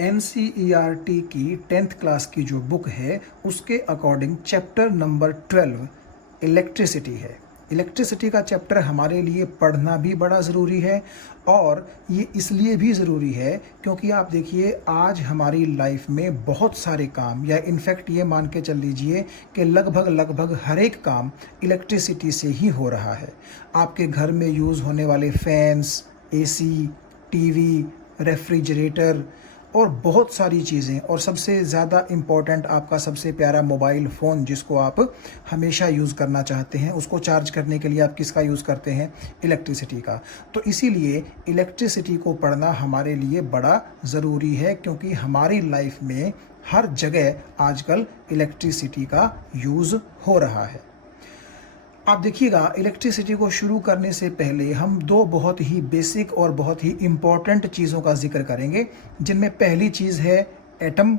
NCERT की 10th class की जो बुक है उसके अकॉर्डिंग चैप्टर नंबर 12 इलेक्ट्रिसिटी है। इलेक्ट्रिसिटी का चैप्टर हमारे लिए पढ़ना भी बड़ा ज़रूरी है और ये इसलिए भी ज़रूरी है क्योंकि आप देखिए आज हमारी लाइफ में बहुत सारे काम या इनफैक्ट ये मान के चल लीजिए कि लगभग लगभग हर एक काम इलेक्ट्रिसिटी से ही हो रहा है। आपके घर में यूज़ होने वाले फैंस, एसी, टीवी, रेफ्रिजरेटर और बहुत सारी चीज़ें और सबसे ज़्यादा इम्पॉर्टेंट आपका सबसे प्यारा मोबाइल फ़ोन जिसको आप हमेशा यूज़ करना चाहते हैं, उसको चार्ज करने के लिए आप किसका यूज़ करते हैं? इलेक्ट्रिसिटी का। तो इसीलिए इलेक्ट्रिसिटी को पढ़ना हमारे लिए बड़ा ज़रूरी है क्योंकि हमारी लाइफ में हर जगह आजकल इलेक्ट्रिसिटी का यूज़ हो रहा है। आप देखिएगा इलेक्ट्रिसिटी को शुरू करने से पहले हम दो बहुत ही बेसिक और बहुत ही इम्पॉर्टेंट चीज़ों का जिक्र करेंगे, जिनमें पहली चीज़ है एटम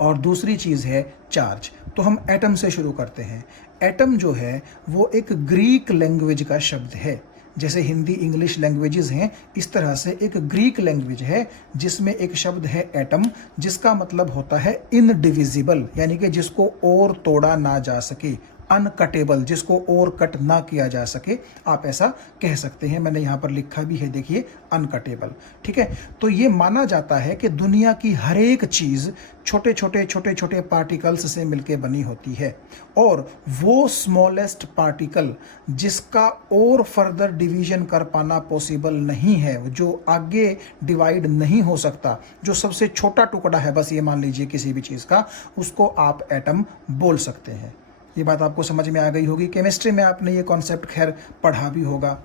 और दूसरी चीज़ है चार्ज। तो हम एटम से शुरू करते हैं। एटम जो है वो एक ग्रीक लैंग्वेज का शब्द है। जैसे हिंदी इंग्लिश लैंग्वेजेस हैं, इस तरह से एक ग्रीक लैंग्वेज है जिसमें एक शब्द है एटम, जिसका मतलब होता है इनडिविजिबल, यानी कि जिसको और तोड़ा ना जा सके, अनकटेबल, जिसको और कट ना किया जा सके, आप ऐसा कह सकते हैं। मैंने यहाँ पर लिखा भी है, देखिए, अनकटेबल। ठीक है, तो ये माना जाता है कि दुनिया की हर एक चीज़ छोटे छोटे पार्टिकल्स से मिलकर बनी होती है और वो स्मॉलेस्ट पार्टिकल जिसका और फर्दर डिवीजन कर पाना पॉसिबल नहीं है, जो आगे डिवाइड नहीं हो सकता, जो सबसे छोटा टुकड़ा है, बस ये मान लीजिए किसी भी चीज़ का, उसको आप एटम बोल सकते हैं। ये बात आपको समझ में आ गई होगी। केमिस्ट्री में आपने ये कॉन्सेप्ट खैर पढ़ा भी होगा।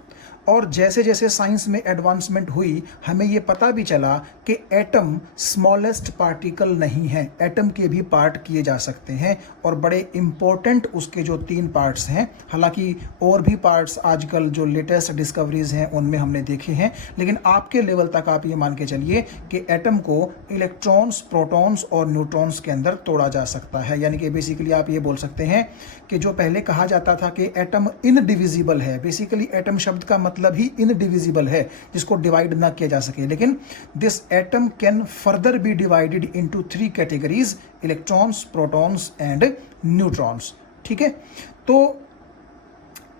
और जैसे जैसे साइंस में एडवांसमेंट हुई, हमें ये पता भी चला कि एटम स्मॉलेस्ट पार्टिकल नहीं है, एटम के भी पार्ट किए जा सकते हैं और बड़े इम्पोर्टेंट उसके जो 3 पार्ट्स हैं। हालांकि और भी पार्ट्स आजकल जो लेटेस्ट डिस्कवरीज हैं उनमें हमने देखे हैं, लेकिन आपके लेवल तक आप ये मान के चलिए कि एटम को इलेक्ट्रॉन्स, प्रोटॉन्स और न्यूट्रॉन्स के अंदर तोड़ा जा सकता है। यानी कि बेसिकली आप ये बोल सकते हैं कि जो पहले कहा जाता था कि एटम इनडिविजिबल है, बेसिकली एटम शब्द का मतलब ही इनडिविजिबल है, जिसको डिवाइड ना किया जा सके, लेकिन this atom can further be divided into 3 categories, electrons, protons and neutrons. ठीक है, तो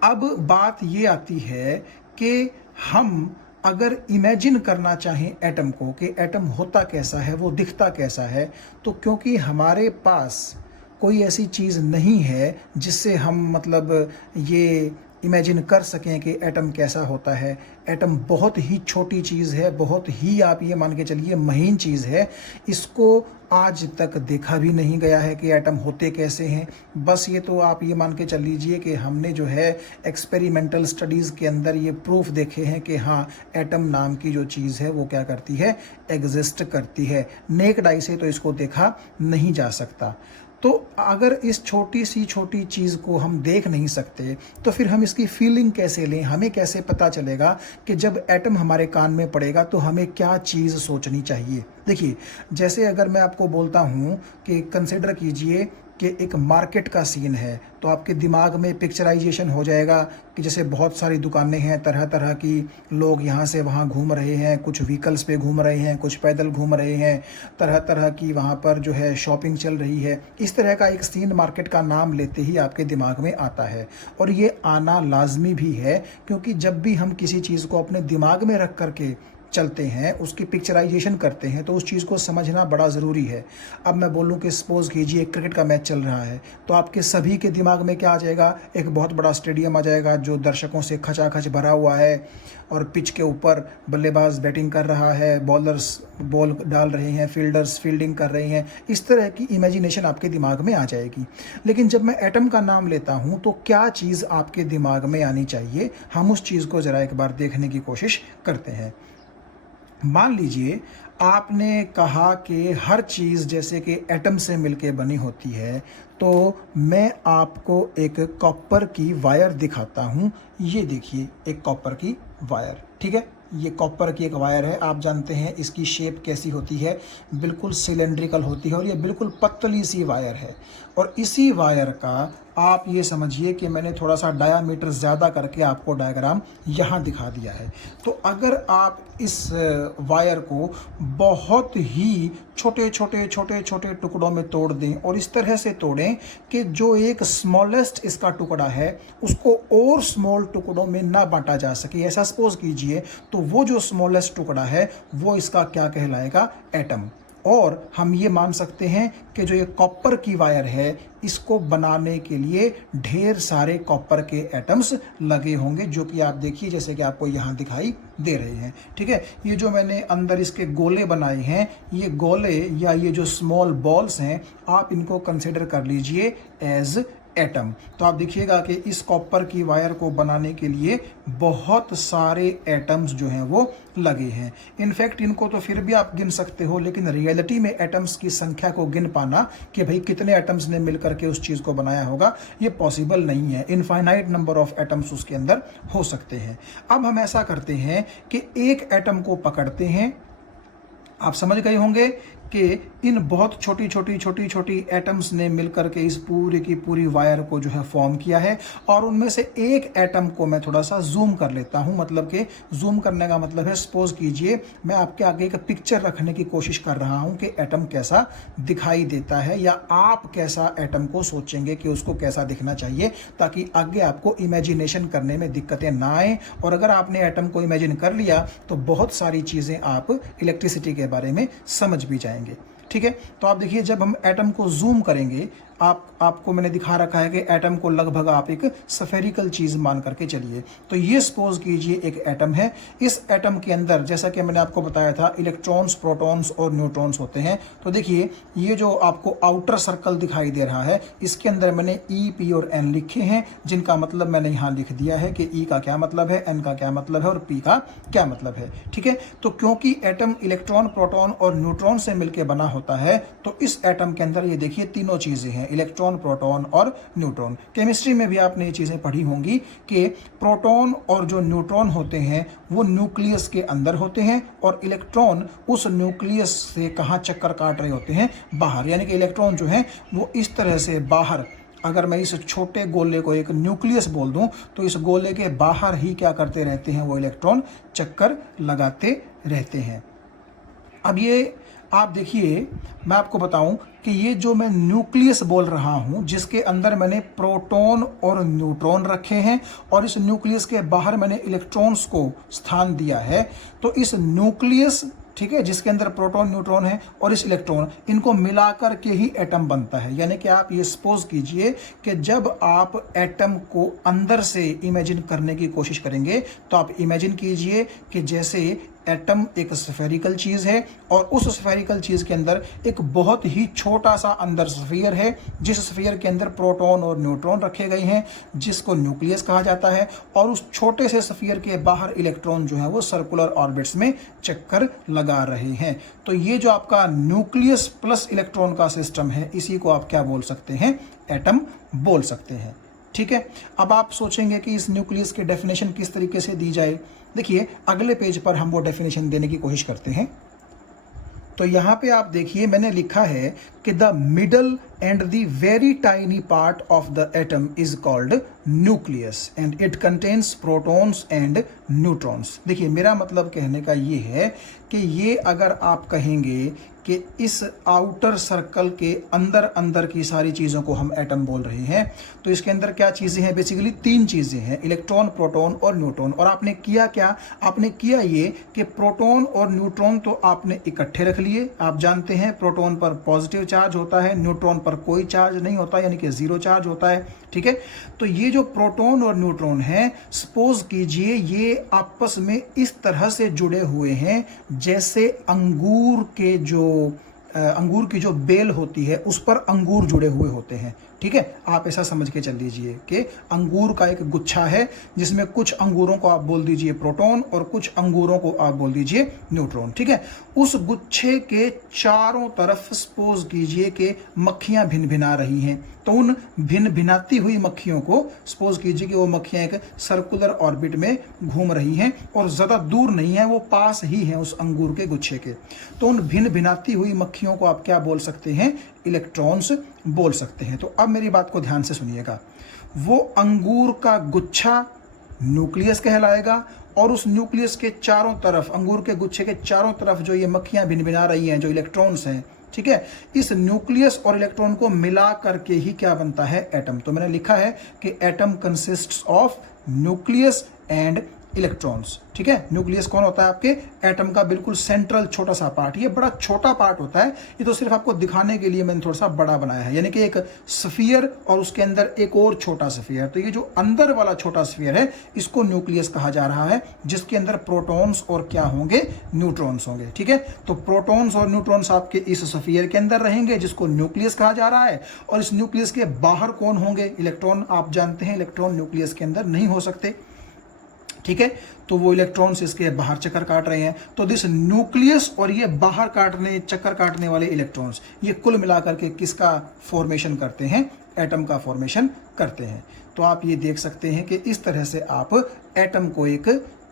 अब बात ये आती है कि हम अगर इमेजिन करना चाहें एटम को कि एटम होता कैसा है, वो दिखता कैसा है, तो क्योंकि हमारे पास कोई ऐसी चीज़ नहीं है जिससे हम मतलब ये इमेजिन कर सकें कि एटम कैसा होता है। एटम बहुत ही छोटी चीज़ है, बहुत ही आप ये मान के चलिए महीन चीज़ है। इसको आज तक देखा भी नहीं गया है कि एटम होते कैसे हैं। बस ये तो आप ये मान के चल लीजिए कि हमने जो है एक्सपेरिमेंटल स्टडीज़ के अंदर ये प्रूफ देखे हैं कि हाँ, एटम नाम की जो चीज़ है वो क्या करती है, एग्जिस्ट करती है। नेक्ड आई से तो इसको देखा नहीं जा सकता। तो अगर इस छोटी सी छोटी चीज़ को हम देख नहीं सकते तो फिर हम इसकी फीलिंग कैसे लें? हमें कैसे पता चलेगा कि जब एटम हमारे कान में पड़ेगा तो हमें क्या चीज़ सोचनी चाहिए? देखिए, जैसे अगर मैं आपको बोलता हूँ कि कंसिडर कीजिए कि एक मार्केट का सीन है, तो आपके दिमाग में पिक्चराइजेशन हो जाएगा कि जैसे बहुत सारी दुकानें हैं, तरह तरह की लोग यहाँ से वहाँ घूम रहे हैं, कुछ व्हीकल्स पे घूम रहे हैं, कुछ पैदल घूम रहे हैं, तरह तरह की वहाँ पर जो है शॉपिंग चल रही है। इस तरह का एक सीन मार्केट का नाम लेते ही आपके दिमाग में आता है और ये आना लाजमी भी है, क्योंकि जब भी हम किसी चीज़ को अपने दिमाग में रख करके चलते हैं, उसकी पिक्चराइजेशन करते हैं, तो उस चीज़ को समझना बड़ा ज़रूरी है। अब मैं बोलूं कि सपोज़ कीजिए क्रिकेट का मैच चल रहा है, तो आपके सभी के दिमाग में क्या आ जाएगा? एक बहुत बड़ा स्टेडियम आ जाएगा जो दर्शकों से खचाखच भरा हुआ है और पिच के ऊपर बल्लेबाज बैटिंग कर रहा है, बॉलर्स बॉल डाल रहे हैं, फील्डर्स फील्डिंग कर रहे हैं। इस तरह की इमेजिनेशन आपके दिमाग में आ जाएगी। लेकिन जब मैं एटम का नाम लेता हूँ तो क्या चीज़ आपके दिमाग में आनी चाहिए? हम उस चीज़ को ज़रा एक बार देखने की कोशिश करते हैं। मान लीजिए आपने कहा कि हर चीज़ जैसे कि एटम से मिलके बनी होती है, तो मैं आपको एक कॉपर की वायर दिखाता हूँ। ये देखिए, एक कॉपर की वायर, ठीक है, ये कॉपर की एक वायर है। आप जानते हैं इसकी शेप कैसी होती है, बिल्कुल सिलेंड्रिकल होती है और ये बिल्कुल पतली सी वायर है। और इसी वायर का आप ये समझिए कि मैंने थोड़ा सा डायामीटर ज़्यादा करके आपको डायग्राम यहाँ दिखा दिया है। तो अगर आप इस वायर को बहुत ही छोटे छोटे छोटे छोटे टुकड़ों में तोड़ दें और इस तरह से तोड़ें कि जो एक स्मॉलेस्ट इसका टुकड़ा है उसको और स्मॉल टुकड़ों में ना बांटा जा सके, ऐसा सपोज कीजिए, तो वो जो स्मॉलेस्ट टुकड़ा है वो इसका क्या कहलाएगा? एटम। और हम ये मान सकते हैं कि जो ये कॉपर की वायर है इसको बनाने के लिए ढेर सारे कॉपर के एटम्स लगे होंगे, जो कि आप देखिए जैसे कि आपको यहाँ दिखाई दे रहे हैं। ठीक है, ये जो मैंने अंदर इसके गोले बनाए हैं, ये गोले या ये जो स्मॉल बॉल्स हैं, आप इनको कंसिडर कर लीजिए एज एटम। तो आप देखिएगा कि इस कॉपर की वायर को बनाने के लिए बहुत सारे एटम्स जो हैं वो लगे हैं। इनफैक्ट इनको तो फिर भी आप गिन सकते हो, लेकिन रियलिटी में एटम्स की संख्या को गिन पाना कि भाई कितने एटम्स ने मिलकर के उस चीज़ को बनाया होगा, ये पॉसिबल नहीं है। इनफाइनाइट नंबर ऑफ एटम्स उसके अंदर हो सकते हैं। अब हम ऐसा करते हैं कि एक एटम को पकड़ते हैं। आप समझ गए होंगे कि इन बहुत छोटी छोटी छोटी छोटी एटम्स ने मिलकर के इस पूरी की पूरी वायर को जो है फॉर्म किया है। और उनमें से एक एटम को मैं थोड़ा सा जूम कर लेता हूं, मतलब कि जूम करने का मतलब है, सपोज कीजिए मैं आपके आगे एक पिक्चर रखने की कोशिश कर रहा हूं कि एटम कैसा दिखाई देता है, या आप कैसा एटम को सोचेंगे कि उसको कैसा दिखना चाहिए, ताकि आगे आपको इमेजिनेशन करने में दिक्कतें ना आए। और अगर आपने एटम को इमेजिन कर लिया तो बहुत सारी चीज़ें आप इलेक्ट्रिसिटी के बारे में समझ भी जाएंगे। ठीक है, तो आप देखिए जब हम एटम को जूम करेंगे, आपको मैंने दिखा रखा है कि एटम को लगभग आप एक स्फेरिकल चीज मान करके चलिए। तो ये सपोज कीजिए एक एटम है। इस एटम के अंदर जैसा कि मैंने आपको बताया था इलेक्ट्रॉन्स, प्रोटॉन्स और न्यूट्रॉन्स होते हैं। तो देखिए ये जो आपको आउटर सर्कल दिखाई दे रहा है, इसके अंदर मैंने ई, पी और एन लिखे हैं, जिनका मतलब मैंने यहाँ लिख दिया है कि ई का क्या मतलब है, एन का क्या मतलब है और पी का क्या मतलब है। ठीक है, तो क्योंकि एटम इलेक्ट्रॉन, प्रोटॉन और न्यूट्रॉन से मिलकर बना होता है, तो इस एटम के अंदर ये देखिए तीनों चीजें हैं, इलेक्ट्रॉन, प्रोटॉन और न्यूट्रॉन। केमिस्ट्री में भी आपने ये चीजें पढ़ी होंगी कि प्रोटॉन और जो न्यूट्रॉन होते हैं वो न्यूक्लियस के अंदर होते हैं, और इलेक्ट्रॉन उस न्यूक्लियस से कहाँ चक्कर काट रहे होते हैं? बाहर। यानी कि इलेक्ट्रॉन जो है वो इस तरह से बाहर, अगर मैं इस छोटे गोले को एक न्यूक्लियस बोल दूं, तो इस गोले के बाहर ही क्या करते रहते हैं? वो इलेक्ट्रॉन चक्कर लगाते रहते हैं। अब ये आप देखिए, मैं आपको बताऊं कि ये जो मैं न्यूक्लियस बोल रहा हूं, जिसके अंदर मैंने प्रोटॉन और न्यूट्रॉन रखे हैं और इस न्यूक्लियस के बाहर मैंने इलेक्ट्रॉन्स को स्थान दिया है, तो इस न्यूक्लियस, ठीक है, जिसके अंदर प्रोटॉन, न्यूट्रॉन है और इस इलेक्ट्रॉन, इनको मिलाकर के ही एटम बनता है। यानी कि आप ये सपोज कीजिए कि जब आप एटम को अंदर से इमेजिन करने की कोशिश करेंगे, तो आप इमेजिन कीजिए कि जैसे एटम एक स्फेरिकल चीज है और उस स्फेरिकल चीज के अंदर एक बहुत ही छोटा सा अंदर स्फीयर है, जिस स्फीयर के अंदर प्रोटॉन और न्यूट्रॉन रखे गए हैं, जिसको न्यूक्लियस कहा जाता है, और उस छोटे से स्फीयर के बाहर इलेक्ट्रॉन जो है वो सर्कुलर ऑर्बिट्स में चक्कर लगा रहे हैं। तो ये जो आपका न्यूक्लियस प्लस इलेक्ट्रॉन का सिस्टम है, इसी को आप क्या बोल सकते हैं? एटम बोल सकते हैं। ठीक है, अब आप सोचेंगे कि इस न्यूक्लियस की डेफिनेशन किस तरीके से दी जाए। देखिए अगले पेज पर हम वो डेफिनेशन देने की कोशिश करते हैं। तो यहाँ पे आप देखिए मैंने लिखा है कि the middle and the very tiny part of the atom is called nucleus and it contains protons and neutrons. देखिए मेरा मतलब कहने का ये है कि ये अगर आप कहेंगे कि इस आउटर सर्कल के अंदर अंदर की सारी चीज़ों को हम एटम बोल रहे हैं, तो इसके अंदर क्या चीज़ें हैं? बेसिकली तीन चीज़ें हैं, इलेक्ट्रॉन, प्रोटॉन और न्यूट्रॉन। और आपने किया क्या? आपने किया ये कि प्रोटॉन और न्यूट्रॉन तो आपने इकट्ठे रख लिए। आप जानते हैं प्रोटॉन पर पॉजिटिव चार्ज होता है, न्यूट्रॉन पर कोई चार्ज नहीं होता, यानी कि जीरो चार्ज होता है। ठीक है, तो ये जो प्रोटॉन और न्यूट्रॉन हैं, सपोज कीजिए ये आपस में इस तरह से जुड़े हुए हैं जैसे अंगूर की जो बेल होती है उस पर अंगूर जुड़े हुए होते हैं। ठीक है, आप ऐसा समझ के चल लीजिए कि अंगूर का एक गुच्छा है जिसमें कुछ अंगूरों को आप बोल दीजिए प्रोटॉन और कुछ अंगूरों को आप बोल दीजिए न्यूट्रॉन। ठीक है, उस गुच्छे के चारों तरफ सपोज कीजिए कि मक्खियां भिन भिना रही हैं, तो उन भिन भिनाती हुई मक्खियों को सपोज कीजिए कि वो मक्खियां एक सर्कुलर ऑर्बिट में घूम रही हैं और ज़्यादा दूर नहीं है, वो पास ही हैं उस अंगूर के गुच्छे के। तो उन भिन भिनाती हुई मक्खियों को आप क्या बोल सकते हैं? इलेक्ट्रॉन्स बोल सकते हैं। तो अब मेरी बात को ध्यान से सुनिएगा। वो अंगूर का गुच्छा न्यूक्लियस कहलाएगा, और उस न्यूक्लियस के चारों तरफ, अंगूर के गुच्छे के चारों तरफ जो ये मक्खियां भिनभिना रही हैं, जो इलेक्ट्रॉन्स हैं, ठीक है, इस न्यूक्लियस और इलेक्ट्रॉन को मिला करके ही क्या बनता है? एटम। तो मैंने लिखा है कि atom consists of nucleus and electrons. ठीक है, न्यूक्लियस कौन होता है? आपके एटम का बिल्कुल सेंट्रल छोटा सा पार्ट। ये बड़ा छोटा पार्ट होता है, ये तो सिर्फ आपको दिखाने के लिए मैंने थोड़ा सा बड़ा बनाया है, यानी कि एक स्फीयर और उसके अंदर एक और छोटा स्फीयर। तो ये जो अंदर वाला छोटा स्फीयर है, इसको न्यूक्लियस कहा जा रहा है, जिसके अंदर प्रोटॉन्स और क्या होंगे? न्यूट्रॉन्स होंगे। ठीक है, तो प्रोटॉन्स और न्यूट्रॉन्स आपके इस स्फीयर के अंदर रहेंगे, जिसको न्यूक्लियस कहा जा रहा है। और इस न्यूक्लियस के बाहर कौन होंगे? इलेक्ट्रॉन। आप जानते हैं इलेक्ट्रॉन न्यूक्लियस के अंदर नहीं हो सकते। ठीक है, तो वो इलेक्ट्रॉन्स इसके बाहर चक्कर काट रहे हैं। तो दिस न्यूक्लियस और ये बाहर चक्कर काटने वाले इलेक्ट्रॉन्स, ये कुल मिलाकर के किसका फॉर्मेशन करते हैं? एटम का फॉर्मेशन करते हैं। तो आप ये देख सकते हैं कि इस तरह से आप एटम को एक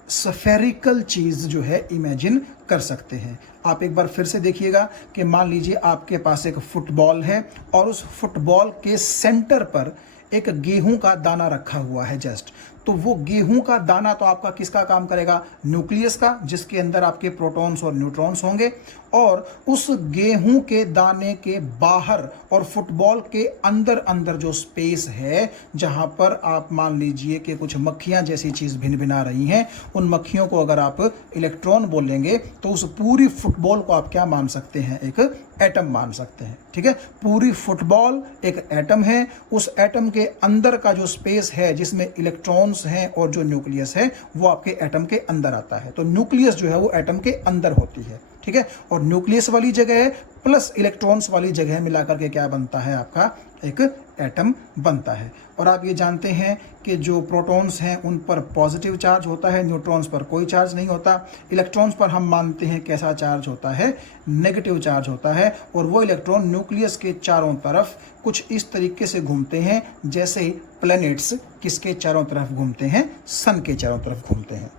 स्फेरिकल चीज जो है इमेजिन कर सकते हैं। आप एक बार फिर से देखिएगा कि मान लीजिए आपके पास एक फुटबॉल है, और उस फुटबॉल के सेंटर पर एक गेहूं का दाना रखा हुआ है जस्ट। तो वो गेहूं का दाना तो आपका किसका काम करेगा? न्यूक्लियस का, जिसके अंदर आपके प्रोटॉन्स और न्यूट्रॉन्स होंगे। और उस गेहूं के दाने के बाहर और फुटबॉल के अंदर अंदर जो स्पेस है, जहां पर आप मान लीजिए कि कुछ मक्खियां जैसी चीज भिनभिना रही हैं, उन मक्खियों को अगर आप इलेक्ट्रॉन बोलेंगे तो उस पूरी फुटबॉल को आप क्या मान सकते हैं? एक एटम मान सकते हैं। ठीक है, पूरी फुटबॉल एक एटम है। उस एटम के अंदर का जो स्पेस है, जिसमें इलेक्ट्रॉन्स हैं और जो न्यूक्लियस है, वो आपके एटम के अंदर आता है। तो न्यूक्लियस जो है वो एटम के अंदर होती है। ठीक है, और न्यूक्लियस वाली जगह प्लस इलेक्ट्रॉन्स वाली जगह मिलाकर के क्या बनता है? आपका एक एटम बनता है। और आप ये जानते हैं कि जो प्रोटॉन्स हैं उन पर पॉजिटिव चार्ज होता है, न्यूट्रॉन्स पर कोई चार्ज नहीं होता। इलेक्ट्रॉन्स पर हम मानते हैं कैसा चार्ज होता है? नेगेटिव चार्ज होता है। और वो इलेक्ट्रॉन न्यूक्लियस के चारों तरफ कुछ इस तरीके से घूमते हैं जैसे प्लैनेट्स किसके चारों तरफ घूमते हैं? सन के चारों तरफ घूमते हैं।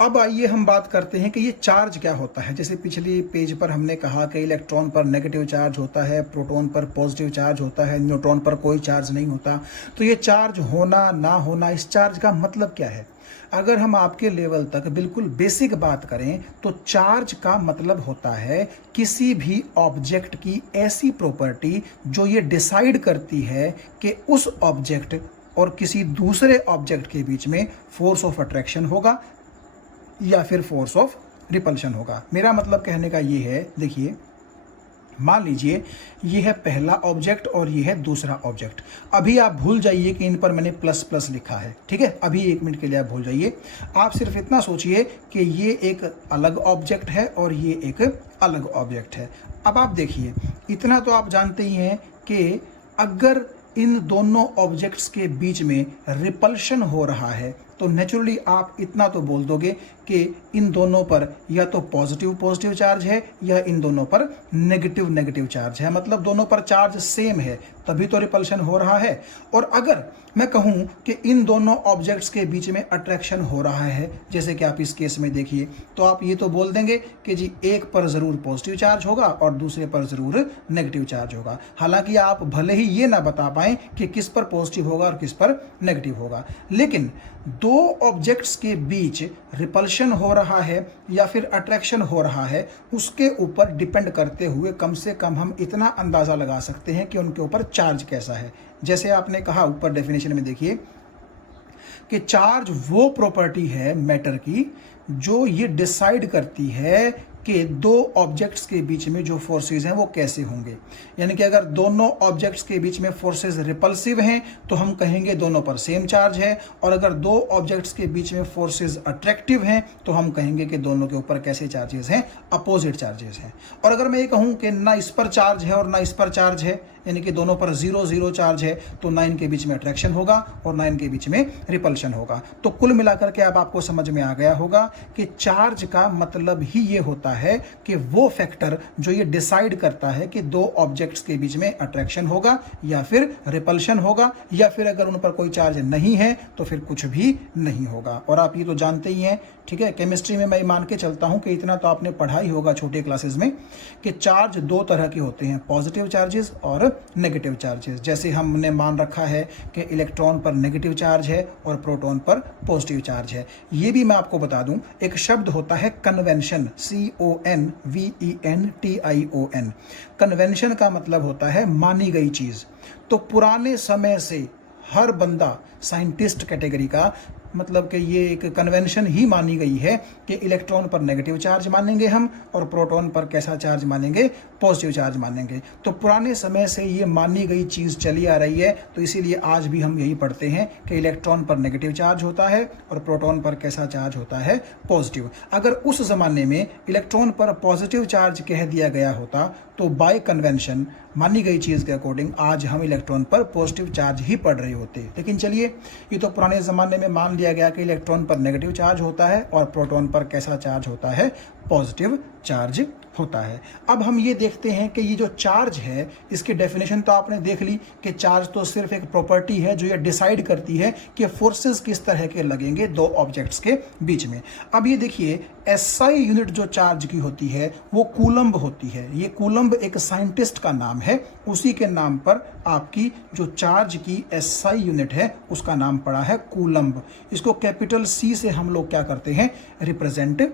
अब आइए हम बात करते हैं कि ये चार्ज क्या होता है। जैसे पिछली पेज पर हमने कहा कि इलेक्ट्रॉन पर नेगेटिव चार्ज होता है, प्रोटॉन पर पॉजिटिव चार्ज होता है, न्यूट्रॉन पर कोई चार्ज नहीं होता। तो ये चार्ज होना ना होना, इस चार्ज का मतलब क्या है? अगर हम आपके लेवल तक बिल्कुल बेसिक बात करें तो चार्ज का मतलब होता है किसी भी ऑब्जेक्ट की ऐसी प्रॉपर्टी जो ये डिसाइड करती है कि उस ऑब्जेक्ट और किसी दूसरे ऑब्जेक्ट के बीच में फोर्स ऑफ अट्रैक्शन होगा या फिर फोर्स ऑफ रिपल्शन होगा। मेरा मतलब कहने का ये है, देखिए मान लीजिए ये है पहला ऑब्जेक्ट और ये है दूसरा ऑब्जेक्ट। अभी आप भूल जाइए कि इन पर मैंने प्लस प्लस लिखा है। ठीक है, अभी 1 मिनट के लिए आप भूल जाइए। आप सिर्फ इतना सोचिए कि ये एक अलग ऑब्जेक्ट है और ये एक अलग ऑब्जेक्ट है। अब आप देखिए, इतना तो आप जानते ही हैं कि अगर इन दोनों ऑब्जेक्ट्स के बीच में रिपल्शन हो रहा है तो नेचुरली आप इतना तो बोल दोगे कि इन दोनों पर या तो पॉजिटिव चार्ज है या इन दोनों पर नेगेटिव चार्ज है। मतलब दोनों पर चार्ज सेम है, तभी तो रिपल्शन हो रहा है। और अगर मैं कहूं कि इन दोनों ऑब्जेक्ट्स के बीच में अट्रैक्शन हो रहा है, जैसे कि आप इस केस में देखिए, तो आप ये तो बोल देंगे कि जी एक पर ज़रूर पॉजिटिव चार्ज होगा और दूसरे पर ज़रूर नेगेटिव चार्ज होगा। हालांकि आप भले ही ये ना बता पाएं कि किस पर पॉजिटिव होगा और किस पर नेगेटिव होगा, लेकिन दो ऑब्जेक्ट्स के बीच रिपल्शन हो रहा है या फिर अट्रैक्शन हो रहा है, उसके ऊपर डिपेंड करते हुए कम से कम हम इतना अंदाज़ा लगा सकते हैं कि उनके ऊपर चार्ज कैसा है। जैसे आपने कहा ऊपर डेफिनेशन में देखिए कि चार्ज वो प्रॉपर्टी है मैटर की जो ये डिसाइड करती है कि दो ऑब्जेक्ट्स के बीच में जो फोर्सेस हैं वो कैसे होंगे। यानी कि अगर दोनों ऑब्जेक्ट्स के बीच में फोर्सेस रिपल्सिव हैं तो हम कहेंगे दोनों पर सेम चार्ज है, और अगर दो ऑब्जेक्ट्स के बीच में फोर्सेस अट्रैक्टिव हैं तो हम कहेंगे कि दोनों के ऊपर कैसे चार्जेस हैं? अपोजिट चार्जेस हैं। और अगर मैं ये कहूँ कि ना इस पर चार्ज है और ना इस पर चार्ज है, यानी कि दोनों पर 0 चार्ज है, तो ना इनके बीच में अट्रैक्शन होगा और ना इनके बीच में रिपल्शन होगा। तो कुल मिलाकर के अब आपको समझ में आ गया होगा कि चार्ज का मतलब ही ये होता है कि वो फैक्टर जो ये डिसाइड करता है कि दो ऑब्जेक्ट्स के बीच में अट्रैक्शन होगा या फिर रिपल्शन होगा, या फिर अगर उन पर कोई चार्ज नहीं है तो फिर कुछ भी नहीं होगा। और आप ये तो जानते ही हैं, ठीक है, केमिस्ट्री में मैं मान के चलता हूं कि इतना तो आपने पढ़ा ही होगा छोटे क्लासेस में कि चार्ज दो तरह के होते हैं, पॉजिटिव चार्जेस और नेगेटिव चार्जेस। जैसे हमने मान रखा है कि इलेक्ट्रॉन पर नेगेटिव चार्ज है और प्रोटॉन पर पॉजिटिव चार्ज है। ये भी मैं आपको बता दूं, एक शब्द होता है कन्वेंशन, CONVENTION। कन्वेंशन का मतलब होता है मानी गई चीज। तो पुराने समय से हर बंदा साइंटिस्ट कैटेगरी का मतलब कि ये एक कन्वेंशन ही मानी गई है कि इलेक्ट्रॉन पर नेगेटिव चार्ज मानेंगे हम और प्रोटॉन पर कैसा चार्ज मानेंगे, पॉजिटिव चार्ज मानेंगे। तो पुराने समय से ये मानी गई चीज़ चली आ रही है, तो इसीलिए आज भी हम यही पढ़ते हैं कि इलेक्ट्रॉन पर नेगेटिव चार्ज होता है और प्रोटॉन पर कैसा चार्ज होता है, पॉजिटिव। अगर उस ज़माने में इलेक्ट्रॉन पर पॉजिटिव चार्ज कह दिया गया होता तो बाय कन्वेंशन मानी गई चीज़ के अकॉर्डिंग आज हम इलेक्ट्रॉन पर पॉजिटिव चार्ज ही पढ़ रहे होते। लेकिन चलिए, ये तो पुराने ज़माने में मान लिया गया कि इलेक्ट्रॉन पर नेगेटिव चार्ज होता है और प्रोटॉन पर कैसा चार्ज होता है, पॉजिटिव चार्ज होता है। अब हम ये देखते हैं कि ये जो चार्ज है इसकी डेफिनेशन तो आपने देख ली कि चार्ज तो सिर्फ एक प्रॉपर्टी है जो ये डिसाइड करती है कि फोर्सेस किस तरह के लगेंगे दो ऑब्जेक्ट्स के बीच में। अब ये देखिए, SI यूनिट जो चार्ज की होती है वो कूलम्ब होती है। ये कूलम्ब एक साइंटिस्ट का नाम है, उसी के नाम पर आपकी जो चार्ज की SI यूनिट है उसका नाम पड़ा है कूलम्ब। इसको कैपिटल C से हम लोग क्या करते हैं, रिप्रेजेंट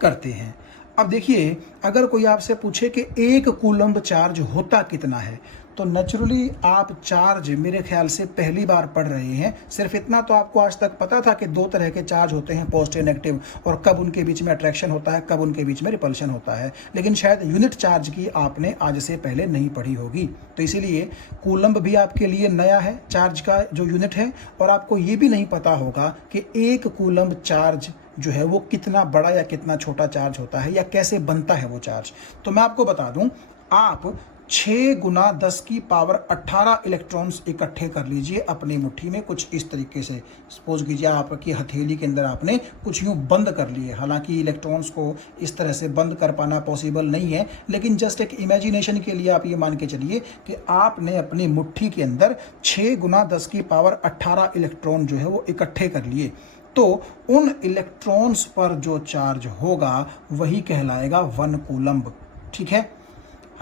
करते हैं। अब देखिए, अगर कोई आपसे पूछे कि एक कूलम्ब चार्ज होता कितना है, तो नेचुरली आप चार्ज मेरे ख्याल से पहली बार पढ़ रहे हैं। सिर्फ इतना तो आपको आज तक पता था कि दो तरह के चार्ज होते हैं, पॉजिटिव नेगेटिव, और कब उनके बीच में अट्रैक्शन होता है, कब उनके बीच में रिपल्शन होता है। लेकिन शायद यूनिट चार्ज की आपने आज से पहले नहीं पढ़ी होगी, तो इसीलिए कूलम्ब भी आपके लिए नया है, चार्ज का जो यूनिट है। और आपको ये भी नहीं पता होगा कि एक कूलम्ब चार्ज जो है वो कितना बड़ा या कितना छोटा चार्ज होता है या कैसे बनता है वो चार्ज। तो मैं आपको बता दूं, आप 6 गुना 10 की पावर 18 इलेक्ट्रॉन्स इकट्ठे कर लीजिए अपनी मुट्ठी में, कुछ इस तरीके से। सपोज कीजिए आपकी हथेली के अंदर आपने कुछ यूं बंद कर लिए। हालांकि इलेक्ट्रॉन्स को इस तरह से बंद कर पाना पॉसिबल नहीं है, लेकिन जस्ट एक इमेजिनेशन के लिए आप ये मान के चलिए कि आपने अपनी मुट्ठी के अंदर 6 गुना 10 की पावर 18 इलेक्ट्रॉन जो है वो इकट्ठे कर लिए। तो उन इलेक्ट्रॉन्स पर जो चार्ज होगा वही कहलाएगा 1 कूलम्ब। ठीक है,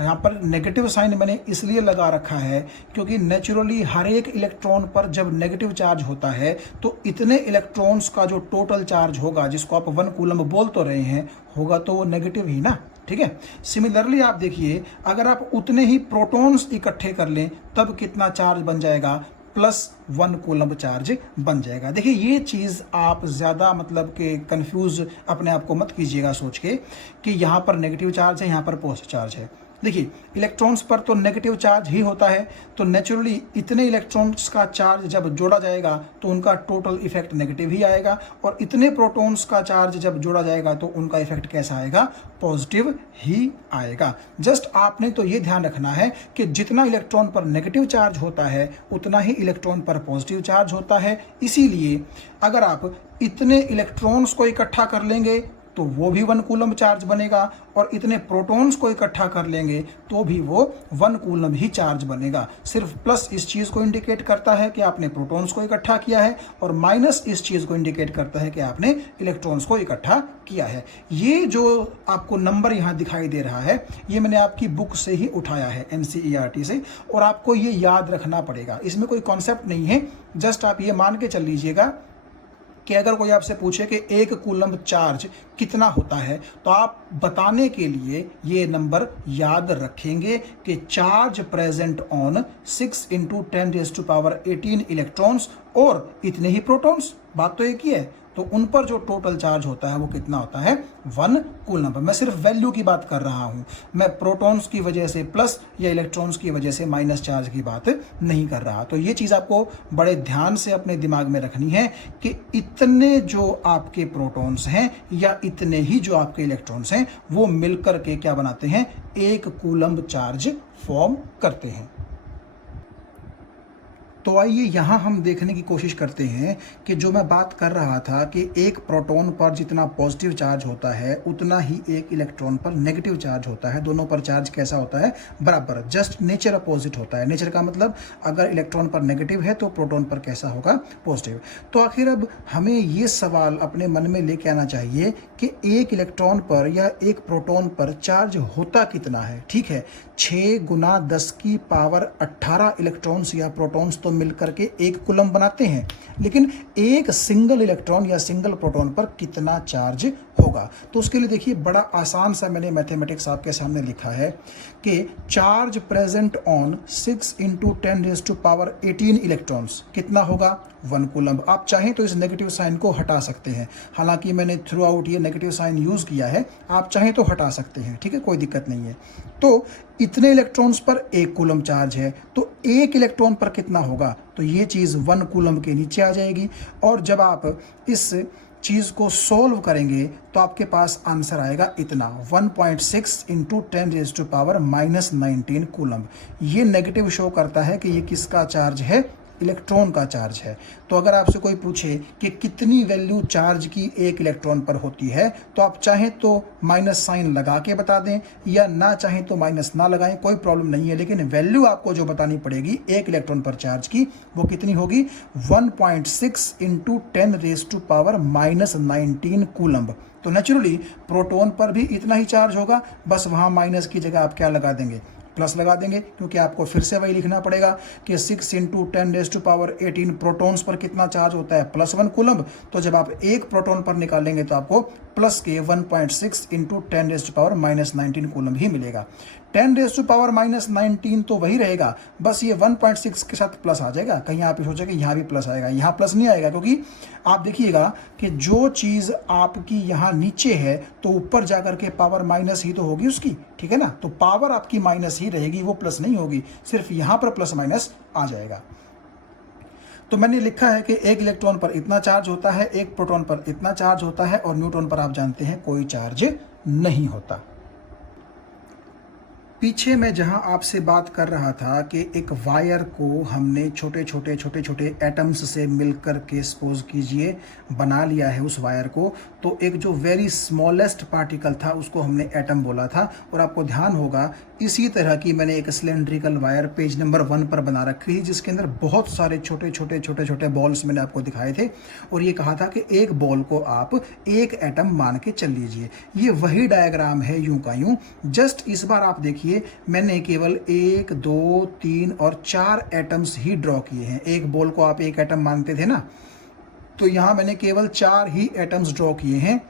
यहाँ पर नेगेटिव साइन मैंने इसलिए लगा रखा है क्योंकि नेचुरली हर एक इलेक्ट्रॉन पर जब नेगेटिव चार्ज होता है तो इतने इलेक्ट्रॉन्स का जो टोटल चार्ज होगा, जिसको आप 1 कूलम्ब बोल तो रहे हैं, होगा तो वो नेगेटिव ही ना। ठीक है, सिमिलरली आप देखिए, अगर आप उतने ही प्रोटॉन्स इकट्ठे कर लें तब कितना चार्ज बन जाएगा, +1 कूलम्ब चार्ज बन जाएगा। देखिए, ये चीज़ आप ज़्यादा मतलब कि कंफ्यूज अपने आप को मत कीजिएगा सोच के कि यहाँ पर नेगेटिव चार्ज है, यहाँ पर पॉजिटिव चार्ज है। देखिए, इलेक्ट्रॉन्स पर तो नेगेटिव चार्ज ही होता है, तो नेचुरली इतने इलेक्ट्रॉन्स का चार्ज जब जोड़ा जाएगा तो उनका टोटल इफेक्ट नेगेटिव ही आएगा, और इतने प्रोटॉन्स का चार्ज जब जोड़ा जाएगा तो उनका इफेक्ट कैसा आएगा, पॉजिटिव ही आएगा। जस्ट आपने तो ये ध्यान रखना है कि जितना इलेक्ट्रॉन पर नेगेटिव चार्ज होता है उतना ही इलेक्ट्रॉन पर पॉजिटिव चार्ज होता है। इसीलिए अगर आप इतने इलेक्ट्रॉन्स को इकट्ठा कर लेंगे तो वो भी 1 कूलम्ब चार्ज बनेगा, और इतने प्रोटॉन्स को इकट्ठा कर लेंगे तो भी वो 1 कूलम्ब ही चार्ज बनेगा। सिर्फ प्लस इस चीज़ को इंडिकेट करता है कि आपने प्रोटॉन्स को इकट्ठा किया है, और माइनस इस चीज़ को इंडिकेट करता है कि आपने इलेक्ट्रॉन्स को इकट्ठा किया है। ये जो आपको नंबर यहाँ दिखाई दे रहा है, ये मैंने आपकी बुक से ही उठाया है, NCERT से, और आपको ये याद रखना पड़ेगा। इसमें कोई कॉन्सेप्ट नहीं है, जस्ट आप ये मान के चल लीजिएगा कि अगर कोई आपसे पूछे कि 1 कूलम्ब चार्ज कितना होता है, तो आप बताने के लिए ये नंबर याद रखेंगे कि चार्ज प्रेजेंट ऑन 6 × 10⁻18 इलेक्ट्रॉन्स और इतने ही प्रोटॉन्स। बात तो एक ही है, तो उन पर जो टोटल चार्ज होता है वो कितना होता है, 1 कूलम्ब। मैं सिर्फ वैल्यू की बात कर रहा हूँ, मैं प्रोटॉन्स की वजह से प्लस या इलेक्ट्रॉन्स की वजह से माइनस चार्ज की बात नहीं कर रहा। तो ये चीज़ आपको बड़े ध्यान से अपने दिमाग में रखनी है कि इतने जो आपके प्रोटॉन्स हैं या इतने ही जो आपके इलेक्ट्रॉन्स हैं वो मिलकर के क्या बनाते हैं, 1 कूलम्ब चार्ज फॉर्म करते हैं। तो आइए यहाँ हम देखने की कोशिश करते हैं कि जो मैं बात कर रहा था कि एक प्रोटॉन पर जितना पॉजिटिव चार्ज होता है उतना ही एक इलेक्ट्रॉन पर नेगेटिव चार्ज होता है। दोनों पर चार्ज कैसा होता है? बराबर, जस्ट नेचर अपोजिट होता है। नेचर का मतलब अगर इलेक्ट्रॉन पर नेगेटिव है तो प्रोटॉन पर कैसा होगा? पॉजिटिव। तो आखिर अब हमें ये सवाल अपने मन में लेके आना चाहिए कि एक इलेक्ट्रॉन पर या एक प्रोटॉन पर चार्ज होता कितना है? ठीक है, 6 गुना 10 की पावर 18 इलेक्ट्रॉन्स या प्रोटॉन्स तो मिलकर के 1 कूलम बनाते हैं, लेकिन एक सिंगल इलेक्ट्रॉन या सिंगल प्रोटॉन पर कितना चार्ज होगा? तो उसके लिए देखिए बड़ा आसान सा मैंने मैथमेटिक्स आपके सामने लिखा है कि चार्ज प्रेजेंट ऑन 6 × 10⁻18 इलेक्ट्रॉन्स कितना होगा? 1 कूलम। आप चाहें तो इस नेगेटिव साइन को हटा सकते हैं, हालांकि मैंने थ्रू आउट ये नेगेटिव साइन यूज़ किया है, आप चाहें तो हटा सकते हैं, ठीक है, कोई दिक्कत नहीं है। तो इतने इलेक्ट्रॉन्स पर 1 कूलम चार्ज है, तो 1 इलेक्ट्रॉन पर कितना होगा? तो ये चीज़ 1 कूलम के नीचे आ जाएगी। और जब आप इस चीज़ को सॉल्व करेंगे तो आपके पास आंसर आएगा इतना, 1.6 × 10⁻⁻19 कूलम। ये नेगेटिव शो करता है कि ये किसका चार्ज है? इलेक्ट्रॉन का चार्ज है। तो अगर आपसे कोई पूछे कि कितनी वैल्यू चार्ज की एक इलेक्ट्रॉन पर होती है, तो आप चाहें तो माइनस साइन लगा के बता दें या ना चाहें तो माइनस ना लगाएं, कोई प्रॉब्लम नहीं है, लेकिन वैल्यू आपको जो बतानी पड़ेगी एक इलेक्ट्रॉन पर चार्ज की, वो कितनी होगी? 1.6 × 10⁻⁻19 कूलम। तो नेचुरली प्रोटॉन पर भी इतना ही चार्ज होगा, बस वहाँ माइनस की जगह आप क्या लगा देंगे? प्लस लगा देंगे, क्योंकि आपको फिर से वही लिखना पड़ेगा कि 6 × 10⁻18 प्रोटॉन्स पर कितना चार्ज होता है? +1 कूलम। तो जब आप एक प्रोटॉन पर निकालेंगे तो आपको प्लस के 1.6 × 10⁻⁻19 कूलम ही मिलेगा। 10⁻⁻19 तो वही रहेगा, बस ये 1.6 के साथ प्लस आ जाएगा। कहीं आप सोचेंगे यहाँ भी प्लस आएगा, यहाँ प्लस नहीं आएगा, क्योंकि आप देखिएगा कि जो चीज़ आपकी यहाँ नीचे है तो ऊपर जाकर के पावर माइनस ही तो होगी उसकी, ठीक है ना। तो पावर आपकी माइनस ही रहेगी, वो प्लस नहीं होगी, सिर्फ यहाँ पर प्लस माइनस आ जाएगा। तो मैंने लिखा है कि एक इलेक्ट्रॉन पर इतना चार्ज होता है, एक प्रोटॉन पर इतना चार्ज होता है, और न्यूट्रॉन पर आप जानते हैं कोई चार्ज नहीं होता। पीछे मैं जहां आपसे बात कर रहा था कि एक वायर को हमने छोटे छोटे एटम्स से मिलकर के सपोज कीजिए बना लिया है उस वायर को, तो एक जो वेरी स्मॉलेस्ट पार्टिकल था उसको हमने एटम बोला था। और आपको ध्यान होगा इसी तरह की मैंने एक सिलेंड्रिकल वायर पेज नंबर 1 पर बना रखी थी, जिसके अंदर बहुत सारे छोटे बॉल्स मैंने आपको दिखाए थे, और ये कहा था कि एक बॉल को आप एक एटम मान के चल लीजिए। ये वही डायग्राम है यूं का यूं, जस्ट इस बार आप देखिए मैंने केवल 1, 2, 3 और 4 एटम्स ही ड्रॉ किए हैं। एक बॉल को आप एक एटम मानते थे ना, तो यहां मैंने केवल 4 ही एटम्स ड्रॉ किए हैं।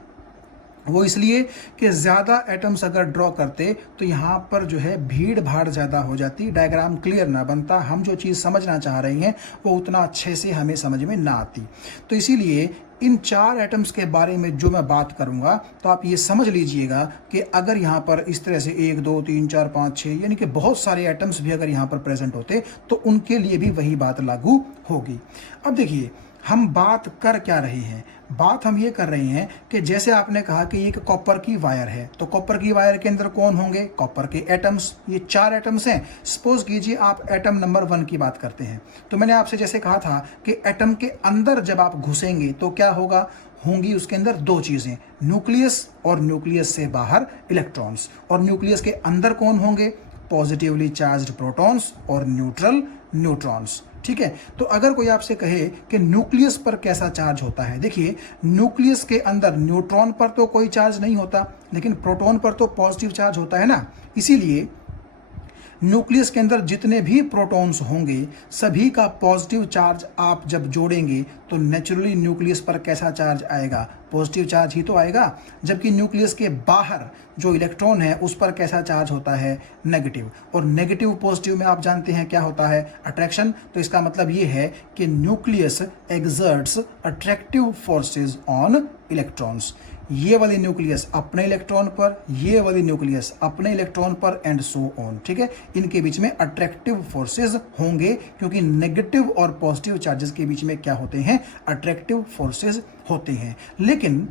वो इसलिए कि ज़्यादा एटम्स अगर ड्रॉ करते तो यहाँ पर जो है भीड़ भाड़ ज़्यादा हो जाती, डायग्राम क्लियर ना बनता, हम जो चीज़ समझना चाह रहे हैं वो उतना अच्छे से हमें समझ में ना आती। तो इसीलिए इन 4 एटम्स के बारे में जो मैं बात करूंगा तो आप ये समझ लीजिएगा कि अगर यहाँ पर इस तरह से 1, 2, 3, 4, 5, 6 यानी कि बहुत सारे एटम्स भी अगर यहाँ पर प्रेजेंट होते तो उनके लिए भी वही बात लागू होगी। अब देखिए हम बात कर क्या रहे हैं? बात हम ये कर रहे हैं कि जैसे आपने कहा कि एक कॉपर की वायर है, तो कॉपर की वायर के अंदर कौन होंगे? कॉपर के एटम्स। ये 4 एटम्स हैं। सपोज कीजिए आप एटम नंबर 1 की बात करते हैं, तो मैंने आपसे जैसे कहा था कि एटम के अंदर जब आप घुसेंगे तो क्या होगा? होंगी उसके अंदर 2 चीज़ें, न्यूक्लियस और न्यूक्लियस से बाहर इलेक्ट्रॉन्स। और न्यूक्लियस के अंदर कौन होंगे? पॉजिटिवली चार्ज्ड प्रोटॉन्स और न्यूट्रल न्यूट्रॉन्स। ठीक है, तो अगर कोई आपसे कहे कि न्यूक्लियस पर कैसा चार्ज होता है, देखिए न्यूक्लियस के अंदर न्यूट्रॉन पर तो कोई चार्ज नहीं होता, लेकिन प्रोटॉन पर तो पॉजिटिव चार्ज होता है ना। इसीलिए न्यूक्लियस के अंदर जितने भी प्रोटॉन्स होंगे सभी का पॉजिटिव चार्ज आप जब जोड़ेंगे तो नेचुरली न्यूक्लियस पर कैसा चार्ज आएगा? पॉजिटिव चार्ज ही तो आएगा। जबकि न्यूक्लियस के बाहर जो इलेक्ट्रॉन है उस पर कैसा चार्ज होता है? नेगेटिव। और नेगेटिव पॉजिटिव में आप जानते हैं क्या होता है? अट्रैक्शन। तो इसका मतलब ये है कि nucleus exerts attractive forces on electrons. ये वाली न्यूक्लियस अपने इलेक्ट्रॉन पर, ये वाली न्यूक्लियस अपने इलेक्ट्रॉन पर, एंड सो ऑन। ठीक है, इनके बीच में अट्रैक्टिव फोर्सेस होंगे, क्योंकि नेगेटिव और पॉजिटिव चार्जेस के बीच में क्या होते हैं? अट्रैक्टिव फोर्सेस होते हैं। लेकिन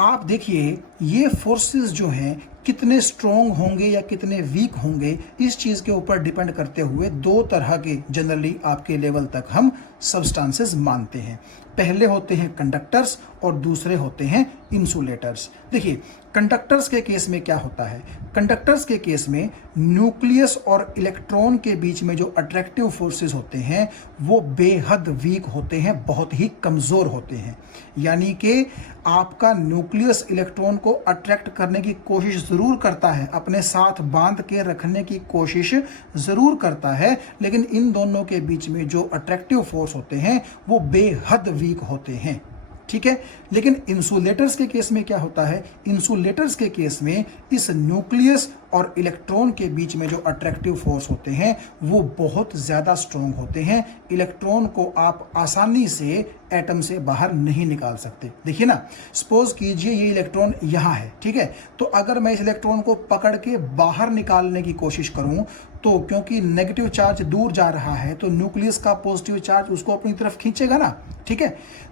आप देखिए ये फोर्सेस जो हैं कितने स्ट्रॉन्ग होंगे या कितने वीक होंगे, इस चीज़ के ऊपर डिपेंड करते हुए दो तरह के जनरली आपके लेवल तक हम सब्सटेंसेस मानते हैं। पहले होते हैं कंडक्टर्स और दूसरे होते हैं इंसुलेटर्स। देखिए, कंडक्टर्स के केस में क्या होता है, कंडक्टर्स के केस में न्यूक्लियस और इलेक्ट्रॉन के बीच में जो अट्रैक्टिव फोर्सेस होते हैं वो बेहद वीक होते हैं, बहुत ही कमज़ोर होते हैं। यानी कि आपका न्यूक्लियस इलेक्ट्रॉन को अट्रैक्ट करने की कोशिश ज़रूर करता है, अपने साथ बांध के रखने की कोशिश ज़रूर करता है, लेकिन इन दोनों के बीच में जो अट्रैक्टिव फोर्स होते हैं वो बेहद वीक होते हैं। ठीक है, लेकिन इंसुलेटर्स के केस में क्या होता है, इंसुलेटर्स के केस में इस न्यूक्लियस और इलेक्ट्रॉन के बीच में जो अट्रैक्टिव फोर्स होते हैं वो बहुत ज़्यादा स्ट्रॉन्ग होते हैं। इलेक्ट्रॉन को आप आसानी से एटम से बाहर नहीं निकाल सकते। देखिए ना, सपोज कीजिए ये इलेक्ट्रॉन यहाँ है, ठीक है, तो अगर मैं इस इलेक्ट्रॉन को पकड़ के बाहर निकालने की कोशिश करूँ तो क्योंकि नेगेटिव चार्ज दूर जा रहा है तो न्यूक्लियस का पॉजिटिव चार्ज उसको अपनी तरफ खींचेगा ना। ठीक है,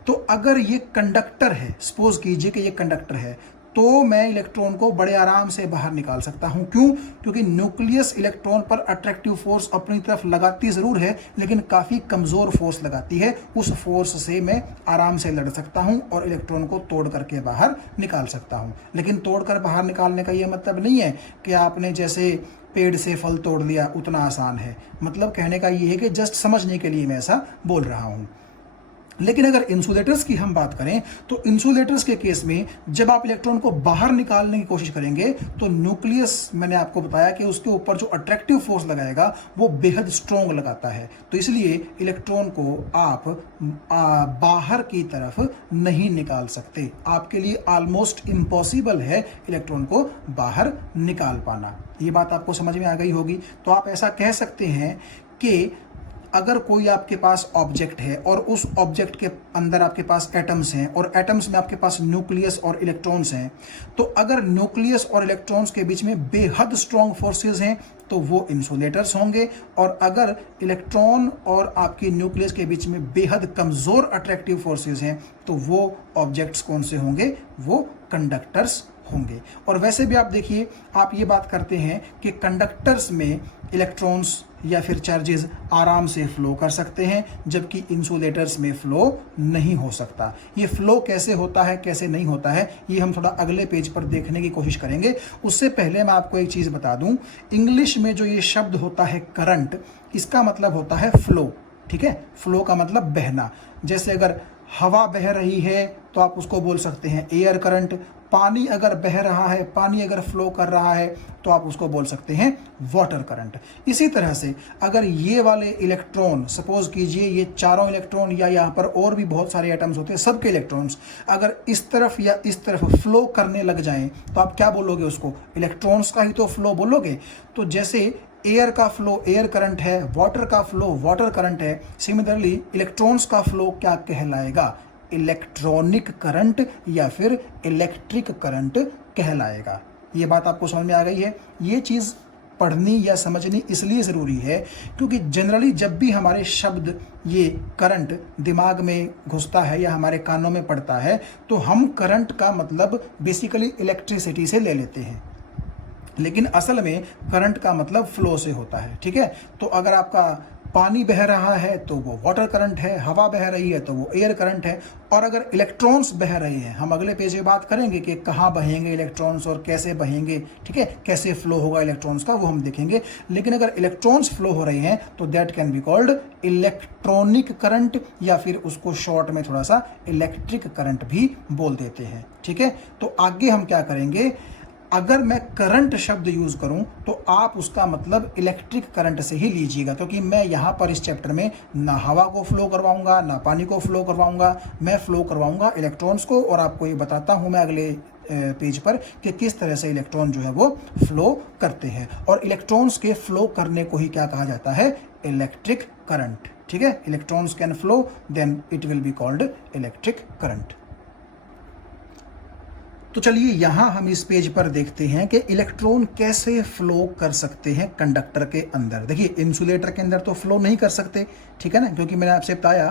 तो अगर ये कंडक्टर है, सपोज कीजिए कि ये कंडक्टर है, तो मैं इलेक्ट्रॉन को बड़े आराम से बाहर निकाल सकता हूं। क्यों? क्योंकि न्यूक्लियस इलेक्ट्रॉन पर अट्रैक्टिव फोर्स अपनी तरफ लगाती ज़रूर है, लेकिन काफ़ी कमज़ोर फोर्स लगाती है। उस फोर्स से मैं आराम से लड़ सकता हूं और इलेक्ट्रॉन को तोड़ करके बाहर निकाल सकता हूं। लेकिन तोड़ कर बाहर निकालने का ये मतलब नहीं है कि आपने जैसे पेड़ से फल तोड़ लिया उतना आसान है। मतलब कहने का ये है कि जस्ट समझने के लिए मैं ऐसा बोल रहा हूँ। लेकिन अगर इंसुलेटर्स की हम बात करें तो इंसुलेटर्स के केस में जब आप इलेक्ट्रॉन को बाहर निकालने की कोशिश करेंगे तो न्यूक्लियस, मैंने आपको बताया कि उसके ऊपर जो अट्रैक्टिव फोर्स लगाएगा वो बेहद स्ट्रॉन्ग लगाता है, तो इसलिए इलेक्ट्रॉन को आप बाहर की तरफ नहीं निकाल सकते। आपके लिए ऑलमोस्ट इम्पॉसिबल है इलेक्ट्रॉन को बाहर निकाल पाना। ये बात आपको समझ में आ गई होगी। तो आप ऐसा कह सकते हैं कि अगर कोई आपके पास ऑब्जेक्ट है और उस ऑब्जेक्ट के अंदर आपके पास एटम्स हैं और एटम्स में आपके पास न्यूक्लियस और इलेक्ट्रॉन्स हैं, तो अगर न्यूक्लियस और इलेक्ट्रॉन्स के बीच में बेहद स्ट्रॉन्ग फोर्सेस हैं तो वो इंसुलेटर्स होंगे, और अगर इलेक्ट्रॉन और आपके न्यूक्लियस के बीच में बेहद कमज़ोर अट्रैक्टिव फोर्सेस हैं तो वो ऑब्जेक्ट्स कौन से होंगे, वो कंडक्टर्स होंगे। और वैसे भी आप देखिए, आप ये बात करते हैं कि कंडक्टर्स में इलेक्ट्रॉन्स या फिर चार्जेस आराम से फ्लो कर सकते हैं, जबकि इंसुलेटर्स में फ्लो नहीं हो सकता। ये फ्लो कैसे होता है, कैसे नहीं होता है, ये हम थोड़ा अगले पेज पर देखने की कोशिश करेंगे। उससे पहले मैं आपको एक चीज़ बता दूं, इंग्लिश में जो ये शब्द होता है करंट, इसका मतलब होता है फ्लो। ठीक है, फ्लो का मतलब बहना। जैसे अगर हवा बह रही है तो आप उसको बोल सकते हैं एयर करंट। पानी अगर बह रहा है, पानी अगर फ्लो कर रहा है तो आप उसको बोल सकते हैं वाटर करंट। इसी तरह से अगर ये वाले इलेक्ट्रॉन, सपोज कीजिए ये चारों इलेक्ट्रॉन या यहाँ पर और भी बहुत सारे एटम्स होते हैं, सबके इलेक्ट्रॉन्स अगर इस तरफ या इस तरफ फ्लो करने लग जाएं तो आप क्या बोलोगे उसको, इलेक्ट्रॉन्स का ही तो फ्लो बोलोगे। तो जैसे एयर का फ्लो एयर करंट है, वाटर का फ्लो वाटर करंट है, सिमिलरली इलेक्ट्रॉन्स का फ्लो क्या कहलाएगा, इलेक्ट्रॉनिक करंट या फिर इलेक्ट्रिक करंट कहलाएगा। ये बात आपको समझ में आ गई है। ये चीज़ पढ़नी या समझनी इसलिए ज़रूरी है क्योंकि जनरली जब भी हमारे शब्द ये करंट दिमाग में घुसता है या हमारे कानों में पड़ता है तो हम करंट का मतलब बेसिकली इलेक्ट्रिसिटी से ले लेते हैं, लेकिन असल में करंट का मतलब फ्लो से होता है। ठीक है, तो अगर आपका पानी बह रहा है तो वो वाटर करंट है, हवा बह रही है तो वो एयर करंट है, और अगर इलेक्ट्रॉन्स बह रहे हैं, हम अगले पेज में बात करेंगे कि कहाँ बहेंगे इलेक्ट्रॉन्स और कैसे बहेंगे, ठीक है, कैसे फ्लो होगा इलेक्ट्रॉन्स का वो हम देखेंगे। लेकिन अगर इलेक्ट्रॉन्स फ्लो हो रहे हैं तो that can be called electronic current, या फिर उसको शॉर्ट में थोड़ा सा इलेक्ट्रिक करंट भी बोल देते हैं। ठीक है, तो आगे हम क्या करेंगे, अगर मैं करंट शब्द यूज़ करूं तो आप उसका मतलब इलेक्ट्रिक करंट से ही लीजिएगा, क्योंकि मैं यहाँ पर इस चैप्टर में ना हवा को फ्लो करवाऊंगा ना पानी को फ्लो करवाऊंगा, मैं फ्लो करवाऊंगा इलेक्ट्रॉन्स को, और आपको ये बताता हूँ मैं अगले पेज पर कि किस तरह से इलेक्ट्रॉन जो है वो फ्लो करते हैं। और इलेक्ट्रॉन्स के फ्लो करने को ही क्या कहा जाता है, इलेक्ट्रिक करंट। ठीक है, electrons can flow then it will be called electric current. तो चलिए यहाँ हम इस पेज पर देखते हैं कि इलेक्ट्रॉन कैसे फ्लो कर सकते हैं कंडक्टर के अंदर। देखिए, इंसुलेटर के अंदर तो फ्लो नहीं कर सकते, ठीक है ना, क्योंकि मैंने आपसे बताया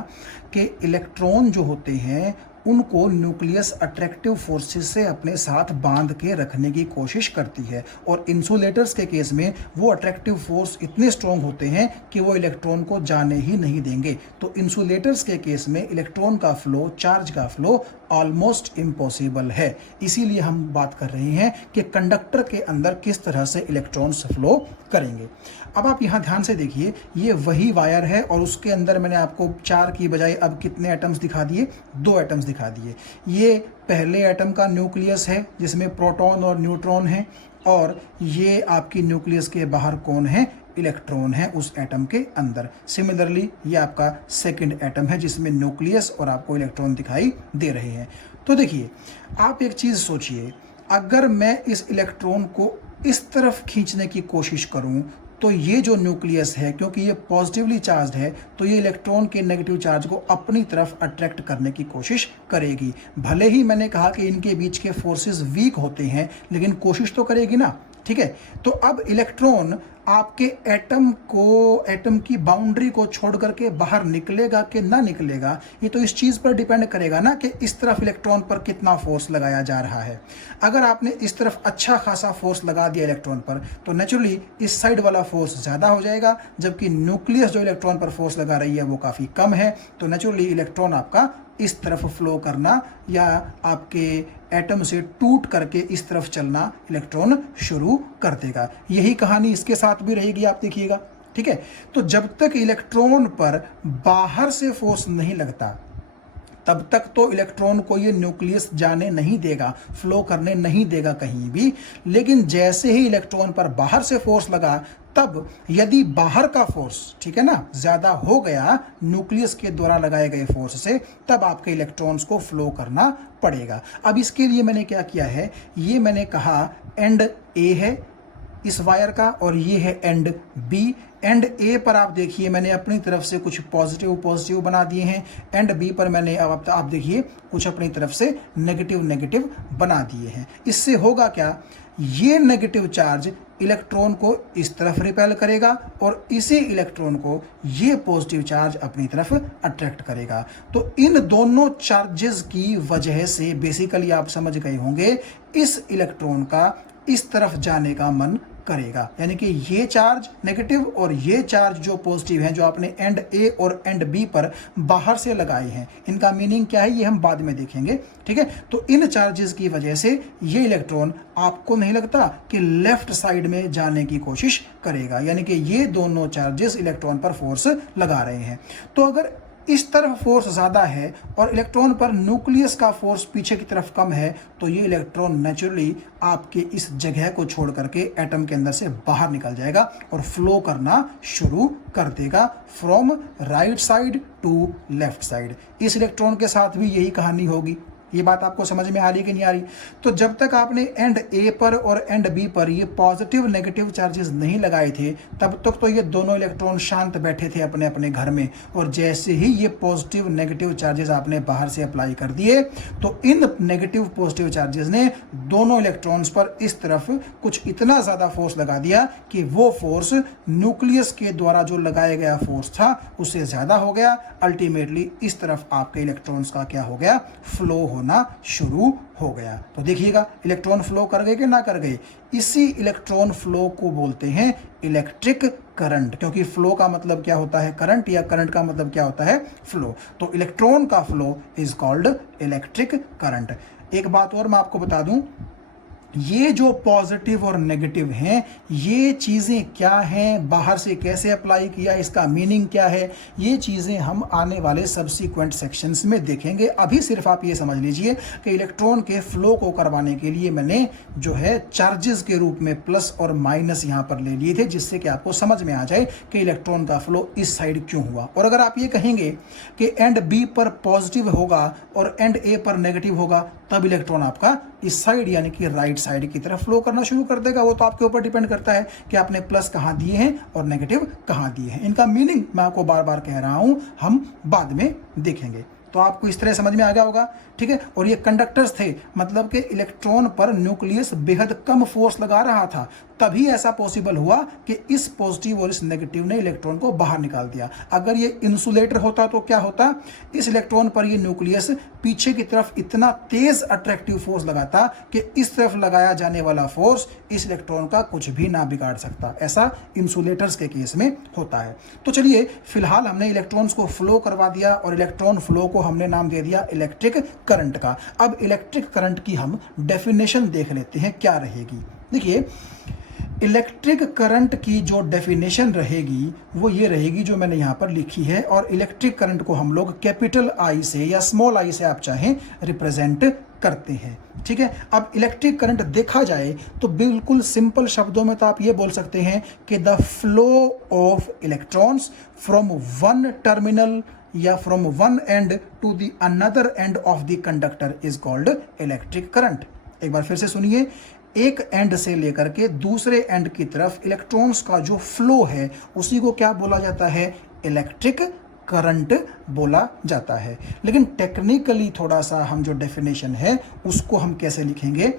कि इलेक्ट्रॉन जो होते हैं उनको न्यूक्लियस अट्रैक्टिव फोर्सेस से अपने साथ बांध के रखने की कोशिश करती है। और इंसुलेटर्स के केस में वो अट्रैक्टिव फोर्स इतने स्ट्रॉन्ग होते हैं कि वो इलेक्ट्रॉन को जाने ही नहीं देंगे। तो इंसुलेटर्स के केस में इलेक्ट्रॉन का फ्लो, चार्ज का फ्लो ऑलमोस्ट इम्पॉसिबल है। इसीलिए हम बात कर रहे हैं कि कंडक्टर के अंदर किस तरह से इलेक्ट्रॉन्स फ्लो करेंगे। अब आप यहाँ ध्यान से देखिए, ये वही वायर है और उसके अंदर मैंने आपको 4 की बजाय अब कितने एटम्स दिखा दिए, 2 एटम्स दिखा दिए। ये पहले एटम का न्यूक्लियस है जिसमें प्रोटॉन और न्यूट्रॉन है, और ये आपकी न्यूक्लियस के बाहर कौन है, इलेक्ट्रॉन है उस एटम के अंदर। सिमिलरली ये आपका सेकंड एटम है जिसमें न्यूक्लियस और आपको इलेक्ट्रॉन दिखाई दे रहे हैं। तो देखिए, आप एक चीज़ सोचिए, अगर मैं इस इलेक्ट्रॉन को इस तरफ खींचने की कोशिश करूं तो ये जो न्यूक्लियस है, क्योंकि ये पॉजिटिवली चार्ज है, तो ये इलेक्ट्रॉन के नेगेटिव चार्ज को अपनी तरफ अट्रैक्ट करने की कोशिश करेगी। भले ही मैंने कहा कि इनके बीच के फोर्सेस वीक होते हैं, लेकिन कोशिश तो करेगी ना। ठीक है, तो अब इलेक्ट्रॉन आपके एटम की बाउंड्री को छोड़ करके बाहर निकलेगा कि ना निकलेगा, ये तो इस चीज़ पर डिपेंड करेगा ना कि इस तरफ इलेक्ट्रॉन पर कितना फोर्स लगाया जा रहा है। अगर आपने इस तरफ अच्छा खासा फोर्स लगा दिया इलेक्ट्रॉन पर, तो नेचुरली इस साइड वाला फोर्स ज़्यादा हो जाएगा, जबकि न्यूक्लियस जो इलेक्ट्रॉन पर फोर्स लगा रही है वो काफ़ी कम है। तो नेचुरली इलेक्ट्रॉन आपका इस तरफ फ्लो करना या आपके एटम से टूट करके इस तरफ चलना इलेक्ट्रॉन शुरू कर देगा। यही कहानी इसके साथ भी रहेगी, आप देखिएगा। ठीक है, तो जब तक इलेक्ट्रॉन पर बाहर से फोर्स नहीं लगता तब तक तो इलेक्ट्रॉन को ये न्यूक्लियस जाने नहीं देगा, फ्लो करने नहीं देगा कहीं भी। लेकिन जैसे ही इलेक्ट्रॉन पर बाहर से फोर्स लगा, तब यदि बाहर का फोर्स, ठीक है ना, ज्यादा हो गया न्यूक्लियस के द्वारा लगाए गए फोर्स से, तब आपके इलेक्ट्रॉन्स को फ्लो करना पड़ेगा। अब इसके लिए मैंने क्या किया है, ये मैंने कहा एंड ए है इस वायर का और ये है एंड बी। एंड ए पर आप देखिए मैंने अपनी तरफ से कुछ पॉजिटिव बना दिए हैं, एंड बी पर मैंने अब आप देखिए कुछ अपनी तरफ से नेगेटिव बना दिए हैं। इससे होगा क्या, ये नेगेटिव चार्ज इलेक्ट्रॉन को इस तरफ रिपेल करेगा और इसी इलेक्ट्रॉन को ये पॉजिटिव चार्ज अपनी तरफ अट्रैक्ट करेगा। तो इन दोनों चार्जेस की वजह से बेसिकली आप समझ गए होंगे, इस इलेक्ट्रॉन का इस तरफ जाने का मन करेगा। यानी कि ये चार्ज नेगेटिव और ये चार्ज जो पॉजिटिव हैं, जो आपने एंड ए और एंड बी पर बाहर से लगाए हैं, इनका मीनिंग क्या है ये हम बाद में देखेंगे। ठीक है, तो इन चार्जेस की वजह से ये इलेक्ट्रॉन, आपको नहीं लगता कि लेफ्ट साइड में जाने की कोशिश करेगा। यानी कि ये दोनों चार्जेस इलेक्ट्रॉन पर फोर्स लगा रहे हैं। तो अगर इस तरफ फोर्स ज़्यादा है और इलेक्ट्रॉन पर न्यूक्लियस का फोर्स पीछे की तरफ कम है, तो ये इलेक्ट्रॉन नेचुरली आपके इस जगह को छोड़ करके एटम के अंदर से बाहर निकल जाएगा और फ्लो करना शुरू कर देगा from right side to left side. इस इलेक्ट्रॉन के साथ भी यही कहानी होगी। ये बात आपको समझ में आ रही कि नहीं आ रही? तो जब तक आपने एंड ए पर और एंड बी पर ये पॉजिटिव नेगेटिव चार्जेस नहीं लगाए थे, तब तक तो ये दोनों इलेक्ट्रॉन शांत बैठे थे अपने अपने घर में। और जैसे ही ये पॉजिटिव नेगेटिव चार्जेस आपने बाहर से अप्लाई कर दिए, तो इन नेगेटिव पॉजिटिव चार्जेस ने दोनों इलेक्ट्रॉन्स पर इस तरफ कुछ इतना ज़्यादा फोर्स लगा दिया कि वो फोर्स न्यूक्लियस के द्वारा जो लगाया गया फोर्स था उससे ज़्यादा हो गया। अल्टीमेटली इस तरफ आपके इलेक्ट्रॉन्स का क्या हो गया, फ्लो होना शुरू हो गया। तो देखिएगा, इलेक्ट्रॉन फ्लो कर गए कि ना कर गए। इसी इलेक्ट्रॉन फ्लो को बोलते हैं इलेक्ट्रिक करंट, क्योंकि फ्लो का मतलब क्या होता है, करंट, या करंट का मतलब क्या होता है, फ्लो। तो इलेक्ट्रॉन का flow is called electric current. एक बात और मैं आपको बता दूं, ये जो पॉजिटिव और नेगेटिव हैं, ये चीज़ें क्या हैं, बाहर से कैसे अप्लाई किया, इसका मीनिंग क्या है, ये चीज़ें हम आने वाले सब्सिक्वेंट सेक्शंस में देखेंगे। अभी सिर्फ आप ये समझ लीजिए कि इलेक्ट्रॉन के फ्लो को करवाने के लिए मैंने जो है चार्जेस के रूप में प्लस और माइनस यहाँ पर ले लिए थे, जिससे कि आपको समझ में आ जाए कि इलेक्ट्रॉन का फ्लो इस साइड क्यों हुआ। और अगर आप ये कहेंगे कि एंड बी पर पॉजिटिव होगा और एंड ए पर नेगेटिव होगा, तब इलेक्ट्रॉन आपका इस साइड यानी कि राइट साइड की तरफ फ्लो करना शुरू कर देगा। वो तो आपके ऊपर डिपेंड करता है कि आपने प्लस कहाँ दिए हैं और नेगेटिव कहाँ दिए हैं। इनका मीनिंग मैं आपको बार बार कह रहा हूं, हम बाद में देखेंगे। तो आपको इस तरह समझ में आ गया होगा, ठीक है। और ये कंडक्टर्स थे, मतलब कि इलेक्ट्रॉन पर न्यूक्लियस बेहद कम फोर्स लगा रहा था, तभी ऐसा पॉसिबल हुआ कि इस पॉजिटिव और इस नेगेटिव ने इलेक्ट्रॉन को बाहर निकाल दिया। अगर ये इंसुलेटर होता तो क्या होता, इस इलेक्ट्रॉन पर ये न्यूक्लियस पीछे की तरफ इतना तेज अट्रैक्टिव फोर्स लगाता कि इस तरफ लगाया जाने वाला फोर्स इस इलेक्ट्रॉन का कुछ भी ना बिगाड़ सकता। ऐसा इंसुलेटर्स के केस में होता है। तो चलिए फिलहाल हमने इलेक्ट्रॉन्स को फ्लो करवा दिया और इलेक्ट्रॉन फ्लो को हमने नाम दे दिया इलेक्ट्रिक करंट का। अब इलेक्ट्रिक करंट की हम डेफिनेशन देख लेते हैं क्या रहेगी। देखिए, इलेक्ट्रिक करंट की जो डेफिनेशन रहेगी वो ये रहेगी जो मैंने यहाँ पर लिखी है, और इलेक्ट्रिक करंट को हम लोग कैपिटल आई से या स्मॉल आई से आप चाहें रिप्रेजेंट करते हैं, ठीक है। अब इलेक्ट्रिक करंट देखा जाए तो बिल्कुल सिंपल शब्दों में तो आप ये बोल सकते हैं कि the flow of electrons from one terminal या from one end to the another end of the conductor is called electric current. एक बार फिर से सुनिए, एक एंड से लेकर के दूसरे एंड की तरफ इलेक्ट्रॉन्स का जो फ्लो है उसी को क्या बोला जाता है, इलेक्ट्रिक करंट बोला जाता है। लेकिन टेक्निकली थोड़ा सा हम जो डेफिनेशन है उसको हम कैसे लिखेंगे,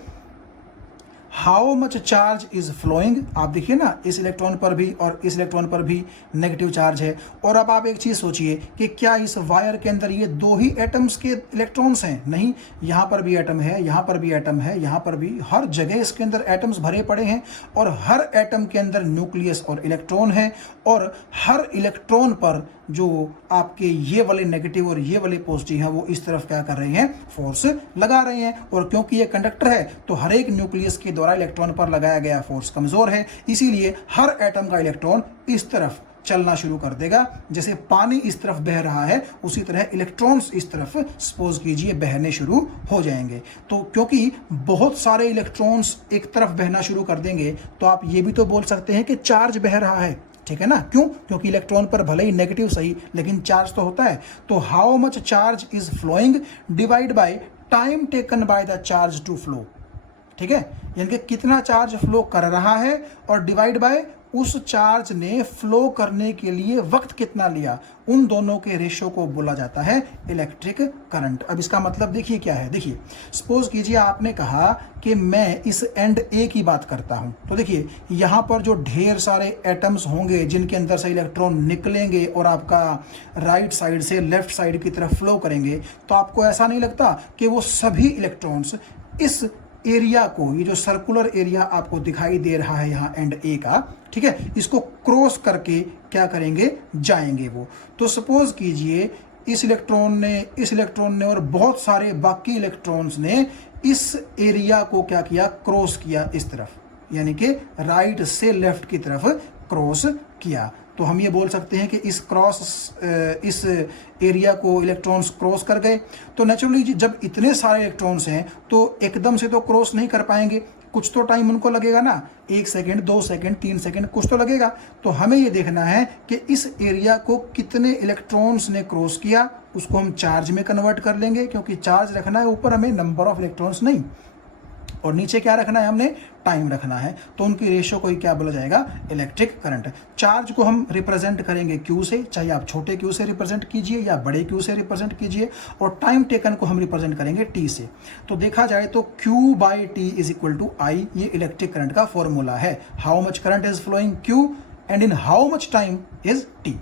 how much charge is flowing. आप देखिए ना, इस इलेक्ट्रॉन पर भी और इस इलेक्ट्रॉन पर भी नेगेटिव चार्ज है। और अब आप एक चीज सोचिए कि क्या इस वायर के अंदर ये दो ही एटम्स के इलेक्ट्रॉन्स हैं? नहीं, यहाँ पर भी एटम है, यहाँ पर भी एटम है, यहाँ पर भी, हर जगह इसके अंदर एटम्स भरे पड़े हैं और हर एटम के अंदर न्यूक्लियस और इलेक्ट्रॉन है, और हर इलेक्ट्रॉन पर जो आपके ये वाले नेगेटिव और ये वाले पॉजिटिव हैं वो इस तरफ क्या कर रहे हैं, फोर्स लगा रहे हैं। और क्योंकि ये कंडक्टर है तो हर एक न्यूक्लियस के द्वारा इलेक्ट्रॉन पर लगाया गया फोर्स कमजोर है, इसीलिए हर एटम का इलेक्ट्रॉन इस तरफ चलना शुरू कर देगा। जैसे पानी इस तरफ बह रहा है उसी तरह इलेक्ट्रॉन्स इस तरफ सपोज कीजिए बहने शुरू हो जाएंगे। तो क्योंकि बहुत सारे इलेक्ट्रॉन्स एक तरफ बहना शुरू कर देंगे तो आप ये भी तो बोल सकते हैं कि चार्ज बह रहा है, ठीक है ना। क्यों? क्योंकि इलेक्ट्रॉन पर भले ही नेगेटिव सही लेकिन चार्ज तो होता है। तो how much charge is flowing divide by time taken by the charge to flow, ठीक है। यानी कि कितना चार्ज फ्लो कर रहा है और डिवाइड बाय उस चार्ज ने फ्लो करने के लिए वक्त कितना लिया, उन दोनों के रेशियो को बोला जाता है इलेक्ट्रिक करंट। अब इसका मतलब देखिए क्या है। देखिए, सपोज कीजिए आपने कहा कि मैं इस एंड ए की बात करता हूं, तो देखिए यहां पर जो ढेर सारे एटम्स होंगे जिनके अंदर से इलेक्ट्रॉन निकलेंगे और आपका राइट साइड से लेफ्ट साइड की तरफ फ्लो करेंगे, तो आपको ऐसा नहीं लगता कि वो सभी इलेक्ट्रॉन्स इस एरिया को, ये जो सर्कुलर एरिया आपको दिखाई दे रहा है यहाँ एंड ए का, ठीक है, इसको क्रॉस करके क्या करेंगे, जाएंगे वो। तो सपोज कीजिए इस इलेक्ट्रॉन ने और बहुत सारे बाकी इलेक्ट्रॉन्स ने इस एरिया को क्या किया, क्रॉस किया इस तरफ, यानी कि राइट से लेफ्ट की तरफ क्रॉस किया। तो हम ये बोल सकते हैं कि इस एरिया को इलेक्ट्रॉन्स क्रॉस कर गए। तो नेचुरली जब इतने सारे इलेक्ट्रॉन्स हैं तो एकदम से तो क्रॉस नहीं कर पाएंगे, कुछ तो टाइम उनको लगेगा ना, 1 सेकेंड 2 सेकेंड 3 सेकेंड कुछ तो लगेगा। तो हमें ये देखना है कि इस एरिया को कितने इलेक्ट्रॉन्स ने क्रॉस किया, उसको हम चार्ज में कन्वर्ट कर लेंगे, क्योंकि चार्ज रखना है ऊपर हमें, नंबर ऑफ इलेक्ट्रॉन्स नहीं, और नीचे क्या रखना है, हमने टाइम रखना है। तो उनकी रेशियो को ही क्या बोला जाएगा, इलेक्ट्रिक करंट। चार्ज को हम रिप्रेजेंट करेंगे क्यू से, चाहे आप छोटे क्यू से रिप्रेजेंट कीजिए या बड़े क्यू से रिप्रेजेंट कीजिए, और टाइम टेकन को हम रिप्रेजेंट करेंगे टी से। तो देखा जाए तो Q by T is equal to I, ये इलेक्ट्रिक करंट का फॉर्मूला है। How much current is flowing Q and in how much time is T.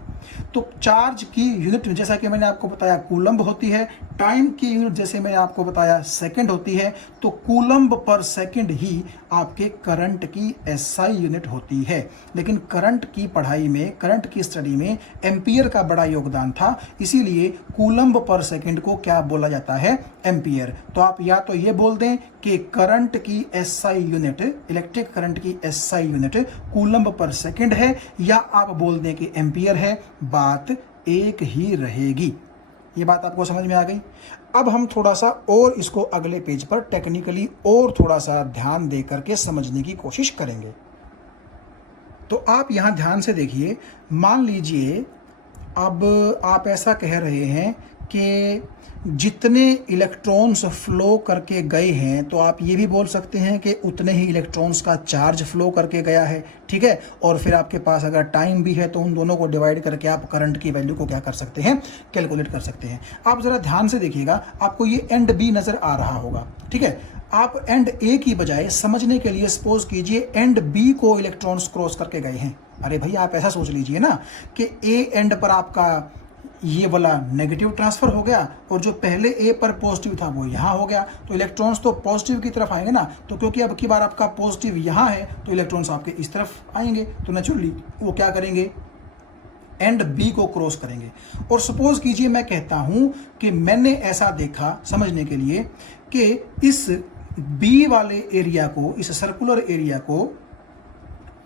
तो चार्ज की यूनिट जैसा कि मैंने आपको बताया कूलम्ब होती है, टाइम की यूनिट जैसे मैंने आपको बताया सेकंड होती है। तो कूलम्ब पर सेकंड ही आपके करंट की एसआई यूनिट होती है। लेकिन करंट की पढ़ाई में, करंट की स्टडी में एम्पियर का बड़ा योगदान था, इसीलिए कूलम्ब पर सेकंड को क्या बोला जाता है, एम्पियर। तो आप या तो ये बोल दें कि करंट की एसआई यूनिट, इलेक्ट्रिक करंट की एसआई यूनिट कूलम्ब पर सेकंड है, या आप बोल दें कि एम्पियर है, बात एक ही रहेगी। ये बात आपको समझ में आ गई। अब हम थोड़ा सा और इसको अगले पेज पर टेक्निकली और थोड़ा सा ध्यान दे करके समझने की कोशिश करेंगे। तो आप यहां ध्यान से देखिए, मान लीजिए अब आप ऐसा कह रहे हैं कि जितने इलेक्ट्रॉन्स फ्लो करके गए हैं, तो आप ये भी बोल सकते हैं कि उतने ही इलेक्ट्रॉन्स का चार्ज फ्लो करके गया है, ठीक है। और फिर आपके पास अगर टाइम भी है तो उन दोनों को डिवाइड करके आप करंट की वैल्यू को क्या कर सकते हैं, कैलकुलेट कर सकते हैं। आप ज़रा ध्यान से देखिएगा, आपको ये एंड बी नज़र आ रहा होगा, ठीक है। आप एंड ए की बजाय समझने के लिए सपोज कीजिए एंड बी को इलेक्ट्रॉन्स क्रॉस करके गए हैं। अरे भाई आप ऐसा सोच लीजिए ना कि ए एंड पर आपका ये वाला नेगेटिव ट्रांसफर हो गया और जो पहले ए पर पॉजिटिव था वो यहाँ हो गया, तो इलेक्ट्रॉन्स तो पॉजिटिव की तरफ आएंगे ना। तो क्योंकि अब की बार आपका पॉजिटिव यहाँ है तो इलेक्ट्रॉन्स आपके इस तरफ आएंगे, तो नेचुरली वो क्या करेंगे, एंड बी को क्रॉस करेंगे। और सपोज कीजिए मैं कहता हूं कि मैंने ऐसा देखा समझने के लिए कि इस बी वाले एरिया को, इस सर्कुलर एरिया को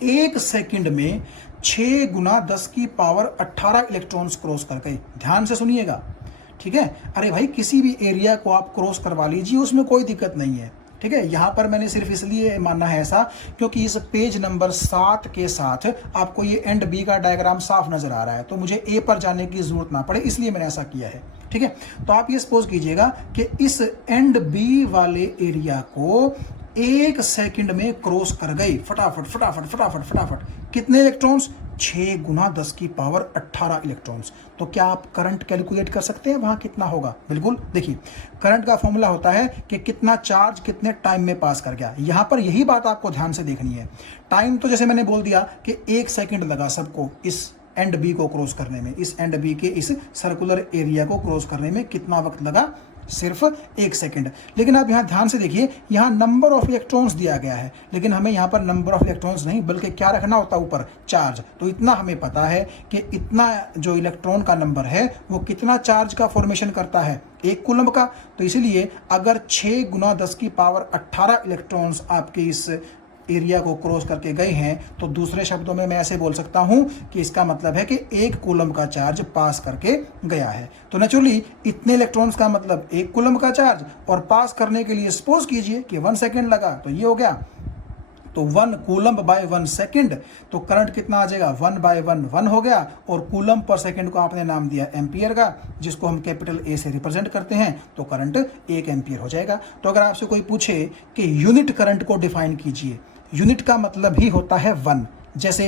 1 सेकंड में 6 गुना 10 की पावर 18 इलेक्ट्रॉन्स क्रॉस कर गए। ध्यान से सुनिएगा, ठीक है। अरे भाई किसी भी एरिया को आप क्रॉस करवा लीजिए, उसमें कोई दिक्कत नहीं है, ठीक है। यहाँ पर मैंने सिर्फ इसलिए माना है ऐसा क्योंकि इस पेज नंबर 7 के साथ आपको ये एंड बी का डायग्राम साफ नजर आ रहा है, तो मुझे ए पर जाने की जरूरत ना पड़े, इसलिए मैंने ऐसा किया है, ठीक है। तो आप ये सपोज कीजिएगा कि इस एंड बी वाले एरिया को 1 सेकंड में क्रॉस कर गए, फटाफट फटाफट फटाफट फटाफट। कितने इलेक्ट्रॉन्स, 6 गुना 10 की पावर 18 इलेक्ट्रॉन्स। तो क्या आप करंट कैलकुलेट कर सकते हैं वहां कितना होगा? बिल्कुल। देखिए करंट का फॉर्मूला होता है कि कितना चार्ज कितने टाइम में पास कर गया। यहां पर यही बात आपको ध्यान से देखनी है। टाइम तो जैसे मैंने बोल दिया कि 1 सेकंड लगा सबको इस एंड बी को क्रॉस करने में, इस एंड बी के इस सर्कुलर एरिया को क्रॉस करने में कितना वक्त लगा, सिर्फ 1 सेकंड। लेकिन आप यहाँ ध्यान से देखिए, यहाँ नंबर ऑफ इलेक्ट्रॉन्स दिया गया है, लेकिन हमें यहाँ पर नंबर ऑफ इलेक्ट्रॉन्स नहीं बल्कि क्या रखना होता है ऊपर, चार्ज। तो इतना हमें पता है कि इतना जो इलेक्ट्रॉन का नंबर है वो कितना चार्ज का फॉर्मेशन करता है, 1 कूलम्ब का। तो इसलिए अगर 6 गुना 10 की पावर 18 इलेक्ट्रॉन्स आपके इस एरिया को क्रॉस करके गए हैं, तो दूसरे शब्दों में मैं ऐसे बोल सकता हूं कि इसका मतलब है कि 1 कूलम्ब का चार्ज पास करके गया है। तो नेचुरली इतने इलेक्ट्रॉन्स का मतलब 1 कूलम्ब का चार्ज, और पास करने के लिए सपोज कीजिए कि 1 सेकंड लगा, तो ये हो गया। तो 1 कूलम्ब बाय 1 सेकंड, तो करंट कितना आ जाएगा, 1 बाय 1 1 हो गया। और कूलम्ब पर सेकंड को आपने नाम दिया एम्पियर का, जिसको हम कैपिटल ए से रिप्रेजेंट करते हैं, तो करंट 1 एम्पियर हो जाएगा। तो अगर आपसे कोई पूछे कि यूनिट करंट को डिफाइन कीजिए, यूनिट का मतलब ही होता है 1। जैसे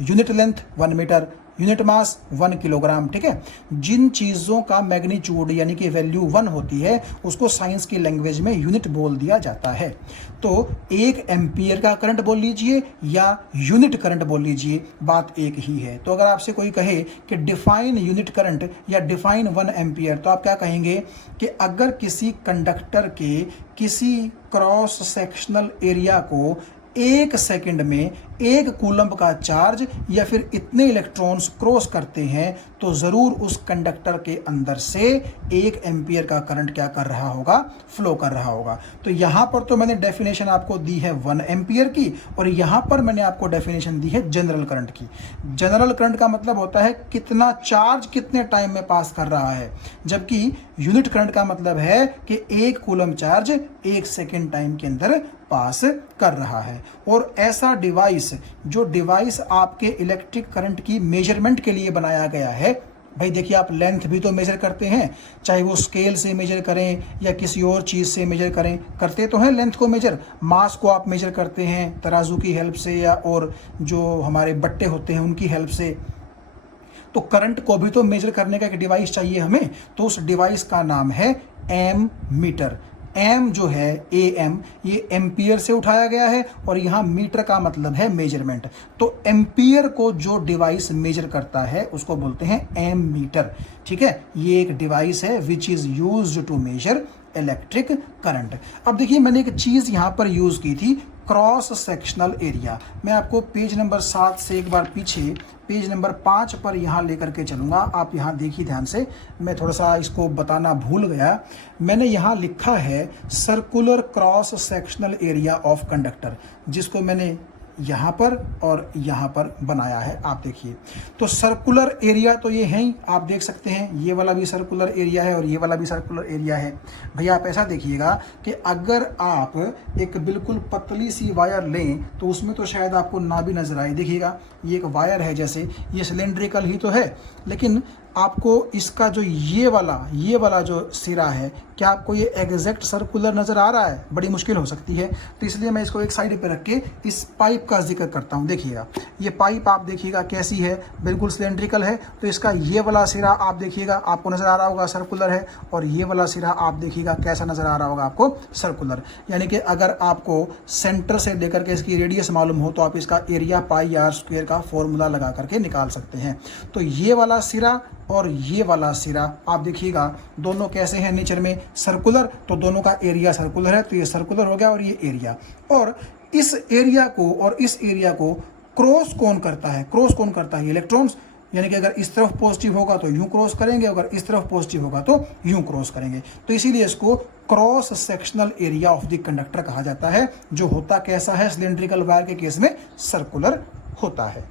unit length 1 metre, unit mass 1 kilogram, ठीक है। जिन चीज़ों का मैग्नीट्यूड यानी कि वैल्यू 1 होती है उसको साइंस की लैंग्वेज में यूनिट बोल दिया जाता है। तो 1 एम्पियर का करंट बोल लीजिए या यूनिट करंट बोल लीजिए, बात एक ही है। तो अगर आपसे कोई कहे कि डिफाइन यूनिट करंट या डिफाइन 1 एम्पियर, तो आप क्या कहेंगे कि अगर किसी कंडक्टर के किसी क्रॉस सेक्शनल एरिया को 1 सेकंड में 1 कूलम्ब का चार्ज या फिर इतने इलेक्ट्रॉन्स क्रॉस करते हैं, तो ज़रूर उस कंडक्टर के अंदर से 1 एम्पियर का करंट क्या कर रहा होगा, फ्लो कर रहा होगा। तो यहाँ पर तो मैंने डेफिनेशन आपको दी है 1 एम्पियर की, और यहाँ पर मैंने आपको डेफिनेशन दी है जनरल करंट की। जनरल करंट का मतलब होता है कितना चार्ज कितने टाइम में पास कर रहा है, जबकि यूनिट करंट का मतलब है कि 1 कूलम्ब चार्ज 1 सेकेंड टाइम के अंदर पास कर रहा है। और ऐसा डिवाइस, जो डिवाइस आपके इलेक्ट्रिक करंट की मेजरमेंट के लिए बनाया गया है, भाई देखिए आप लेंथ भी तो मेजर करते हैं, चाहे वो स्केल से मेजर करें या किसी और चीज़ से मेजर करें, करते तो हैं लेंथ को मेजर। मास को आप मेजर करते हैं तराजू की हेल्प से या और जो हमारे बट्टे होते हैं उनकी हेल्प से। तो करंट को भी तो मेजर करने का एक डिवाइस चाहिए हमें, तो उस डिवाइस का नाम है एम मीटर। एम जो है AM, ये एम्पियर से उठाया गया है, और यहाँ मीटर का मतलब है मेजरमेंट। तो एम्पियर को जो डिवाइस मेजर करता है उसको बोलते हैं एम मीटर, ठीक है। ये एक डिवाइस है which is used to measure electric current. अब देखिए मैंने एक चीज़ यहाँ पर यूज़ की थी, क्रॉस सेक्शनल एरिया। मैं आपको पेज नंबर 7 से एक बार पीछे पेज नंबर 5 पर यहाँ लेकर के चलूँगा। आप यहाँ देखिए ध्यान से, मैं थोड़ा सा इसको बताना भूल गया। मैंने यहाँ लिखा है circular cross sectional area of conductor, जिसको मैंने यहाँ पर और यहाँ पर बनाया है। आप देखिए तो सर्कुलर एरिया तो ये है ही, आप देख सकते हैं ये वाला भी सर्कुलर एरिया है और ये वाला भी सर्कुलर एरिया है। भैया आप ऐसा देखिएगा कि अगर आप एक बिल्कुल पतली सी वायर लें तो उसमें तो शायद आपको ना भी नजर आए। देखिएगा ये एक वायर है, जैसे ये सिलेंड्रिकल ही तो है, लेकिन आपको इसका जो ये वाला जो सिरा है, क्या आपको ये एग्जैक्ट सर्कुलर नज़र आ रहा है? बड़ी मुश्किल हो सकती है, तो इसलिए मैं इसको एक साइड पे रख के इस पाइप का जिक्र करता हूँ। देखिएगा, ये पाइप आप देखिएगा कैसी है, बिल्कुल सिलेंड्रिकल है। तो इसका ये वाला सिरा आप देखिएगा, आपको नज़र आ रहा होगा सर्कुलर है, और ये वाला सिरा आप देखिएगा कैसा नज़र आ रहा होगा आपको, सर्कुलर। यानी कि अगर आपको सेंटर से लेकर के इसकी रेडियस मालूम हो तो आप इसका एरिया पाई आर स्क्वायर का फॉर्मूला लगा करके निकाल सकते हैं। तो ये वाला सिरा और ये वाला सिरा आप देखिएगा दोनों कैसे हैं नेचर में, सर्कुलर, तो दोनों का एरिया सर्कुलर है, तो ये सर्कुलर हो गया और ये एरिया। और इस एरिया को और इस एरिया को क्रॉस कौन करता है? क्रॉस कौन करता है? इलेक्ट्रॉन्स। यानी कि अगर इस तरफ पॉजिटिव होगा तो यूं क्रॉस करेंगे, अगर इस तरफ पॉजिटिव होगा तो यूं क्रॉस करेंगे। तो इसीलिए इसको cross sectional area of the conductor कहा जाता है, जो होता कैसा है? सिलेंड्रिकल वायर के केस में सर्कुलर होता है।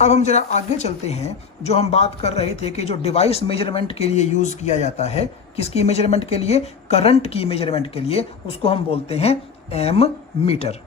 अब हम जरा आगे चलते हैं। जो हम बात कर रहे थे कि जो डिवाइस मेजरमेंट के लिए यूज किया जाता है, किसकी मेजरमेंट के लिए? करंट की मेजरमेंट के लिए, उसको हम बोलते हैं एम मीटर।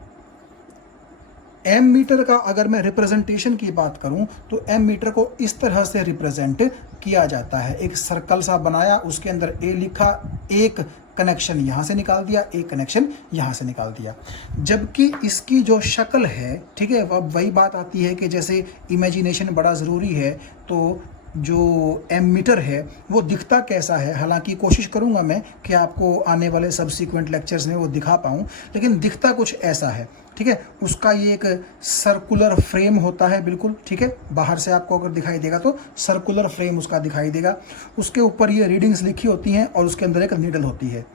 एम मीटर का अगर मैं रिप्रेजेंटेशन की बात करूं तो एम मीटर को इस तरह से रिप्रेजेंट किया जाता है। एक सर्कल सा बनाया, उसके अंदर ए लिखा, एक कनेक्शन यहाँ से निकाल दिया, एक कनेक्शन यहाँ से निकाल दिया। जबकि इसकी जो शक्ल है, ठीक है, अब वही बात आती है कि जैसे इमेजिनेशन बड़ा ज़रूरी है, तो जो एम मीटर है वो दिखता कैसा है? हालांकि कोशिश करूंगा मैं कि आपको आने वाले सब्सिक्वेंट लेक्चर्स में वो दिखा पाऊँ, लेकिन दिखता कुछ ऐसा है, ठीक है। उसका ये एक सर्कुलर फ्रेम होता है, बिल्कुल, ठीक है। बाहर से आपको अगर दिखाई देगा तो सर्कुलर फ्रेम उसका दिखाई देगा। उसके ऊपर ये रीडिंग्स लिखी होती हैं और उसके अंदर एक नीडल होती है,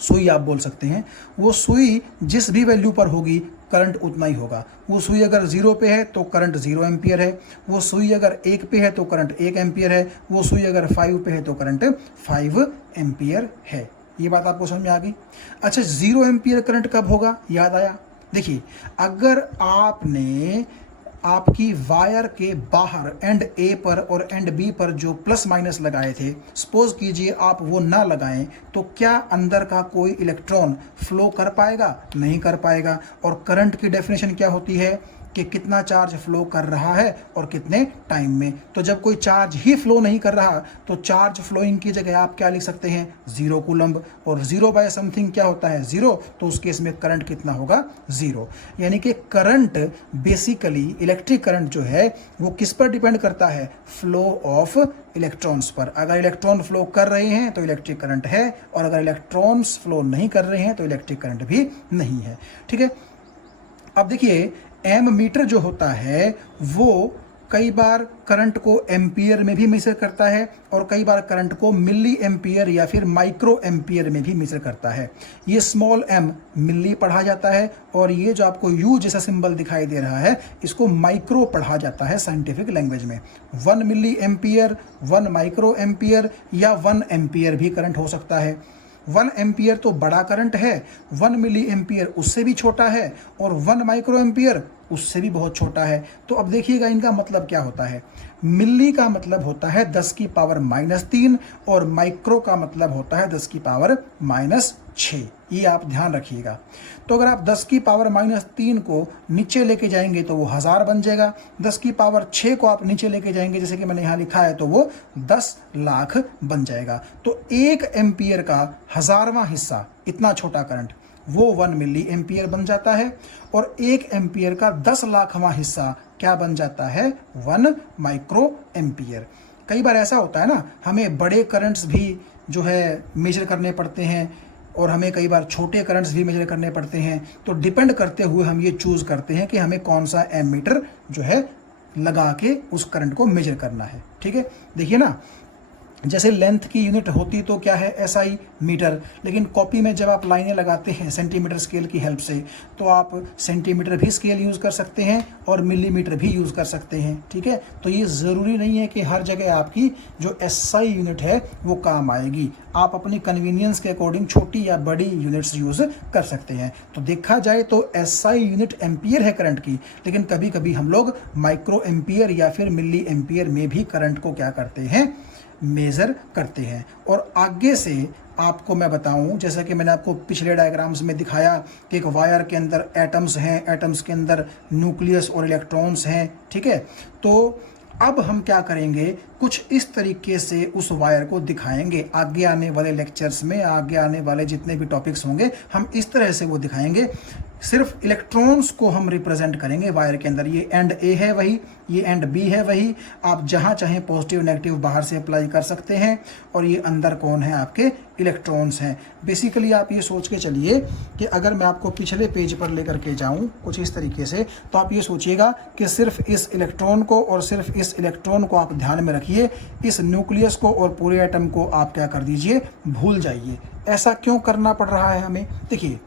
सुई आप बोल सकते हैं। वो सुई जिस भी वैल्यू पर होगी करंट उतना ही होगा। वो सुई अगर 0 पे है तो करंट 0 एम्पियर है, वो सुई अगर 1 पे है तो करंट 1 एम्पियर है, वो सुई अगर 5 पे है तो करंट 5 एम्पियर है। ये बात आपको समझ में आ गई? अच्छा, 0 एम्पियर करंट कब होगा? याद आया? देखिए, अगर आपने आपकी वायर के बाहर एंड ए पर और एंड बी पर जो प्लस माइनस लगाए थे, सपोज कीजिए आप वो ना लगाएं, तो क्या अंदर का कोई इलेक्ट्रॉन फ्लो कर पाएगा? नहीं कर पाएगा। और करंट की डेफिनेशन क्या होती है कि कितना चार्ज फ्लो कर रहा है और कितने टाइम में। तो जब कोई चार्ज ही फ्लो नहीं कर रहा तो चार्ज फ्लोइंग की जगह आप क्या लिख सकते हैं? 0 कूलम्ब। और 0 बाय समथिंग क्या होता है? 0। तो उस केस में करंट कितना होगा? 0। यानी कि करंट बेसिकली, इलेक्ट्रिक करंट जो है वो किस पर डिपेंड करता है? फ्लो ऑफ इलेक्ट्रॉन्स पर। अगर इलेक्ट्रॉन फ्लो कर रहे हैं तो इलेक्ट्रिक करंट है, और अगर इलेक्ट्रॉन्स फ्लो नहीं कर रहे हैं तो इलेक्ट्रिक करंट भी नहीं है, ठीक है। अब देखिए, एम मीटर जो होता है वो कई बार करंट को एम्पियर में भी मेजर करता है, और कई बार करंट को मिली एम्पियर या फिर माइक्रो एम्पियर में भी मेजर करता है। ये स्मॉल एम मिली पढ़ा जाता है, और ये जो आपको यू जैसा सिंबल दिखाई दे रहा है इसको माइक्रो पढ़ा जाता है साइंटिफिक लैंग्वेज में। 1 मिली एम्पियर, 1 माइक्रो एम्पियर या 1 एम्पियर भी करंट हो सकता है। 1 एम्पियर तो बड़ा करंट है, 1 मिली एम्पियर उससे भी छोटा है, और 1 माइक्रो एम्पियर उससे भी बहुत छोटा है। तो अब देखिएगा इनका मतलब क्या होता है। मिली का मतलब होता है 10 की पावर -3, और माइक्रो का मतलब होता है 10 की पावर -6। ये आप ध्यान रखिएगा। तो अगर आप 10 की पावर -3 को नीचे लेके जाएंगे तो वो 1000 बन जाएगा। 10 की पावर 6 को आप नीचे लेके जाएंगे, जैसे कि मैंने यहाँ लिखा है, तो वो 10 लाख बन जाएगा। तो 1 एम्पियर का 1000वां हिस्सा, इतना छोटा करंट, वो 1 मिली एम्पियर बन जाता है, और 1 एम्पियर का 10 लाखवां हिस्सा क्या बन जाता है? 1 माइक्रो एम्पियर। कई बार ऐसा होता है ना, हमें बड़े करंट्स भी जो है मेजर करने पड़ते हैं, और हमें कई बार छोटे करंट्स भी मेजर करने पड़ते हैं। तो डिपेंड करते हुए हम ये चूज़ करते हैं कि हमें कौन सा एम मीटर जो है लगा के उस करंट को मेजर करना है, ठीक है। देखिए ना, जैसे लेंथ की यूनिट होती तो क्या है? एसआई मीटर, लेकिन कॉपी में जब आप लाइनें लगाते हैं सेंटीमीटर स्केल की हेल्प से, तो आप सेंटीमीटर भी स्केल यूज़ कर सकते हैं और मिलीमीटर भी यूज़ कर सकते हैं, ठीक है। तो ये ज़रूरी नहीं है कि हर जगह आपकी जो एसआई यूनिट है वो काम आएगी। आप अपनी कन्वीनियंस के अकॉर्डिंग छोटी या बड़ी यूनिट्स यूज़ कर सकते हैं। तो देखा जाए तो एसआई यूनिट एम्पियर है करंट की, लेकिन कभी कभी हम लोग माइक्रो एम्पियर या फिर मिली एम्पियर में भी करंट को क्या करते हैं? मेज़र करते हैं। और आगे से आपको मैं बताऊं, जैसा कि मैंने आपको पिछले डायग्राम्स में दिखाया कि एक वायर के अंदर एटम्स हैं, एटम्स के अंदर न्यूक्लियस और इलेक्ट्रॉन्स हैं, ठीक है। तो अब हम क्या करेंगे, कुछ इस तरीके से उस वायर को दिखाएंगे। आगे आने वाले लेक्चर्स में, आगे आने वाले जितने भी टॉपिक्स होंगे, हम इस तरह से वो दिखाएंगे। सिर्फ इलेक्ट्रॉन्स को हम रिप्रेजेंट करेंगे वायर के अंदर। ये एंड ए है वही, ये एंड बी है वही। आप जहाँ चाहें पॉजिटिव नेगेटिव बाहर से अप्लाई कर सकते हैं। और ये अंदर कौन है, आपके इलेक्ट्रॉन्स हैं। बेसिकली आप ये सोच के चलिए कि अगर मैं आपको पिछले पेज पर लेकर के जाऊँ कुछ इस तरीके से, तो आप ये सोचिएगा कि सिर्फ इस इलेक्ट्रॉन को और सिर्फ इस इलेक्ट्रॉन को आप ध्यान में रखिए। इस न्यूक्लियस को और पूरे एटम को आप क्या कर दीजिए, भूल जाइए। ऐसा क्यों करना पड़ रहा है हमें? देखिए,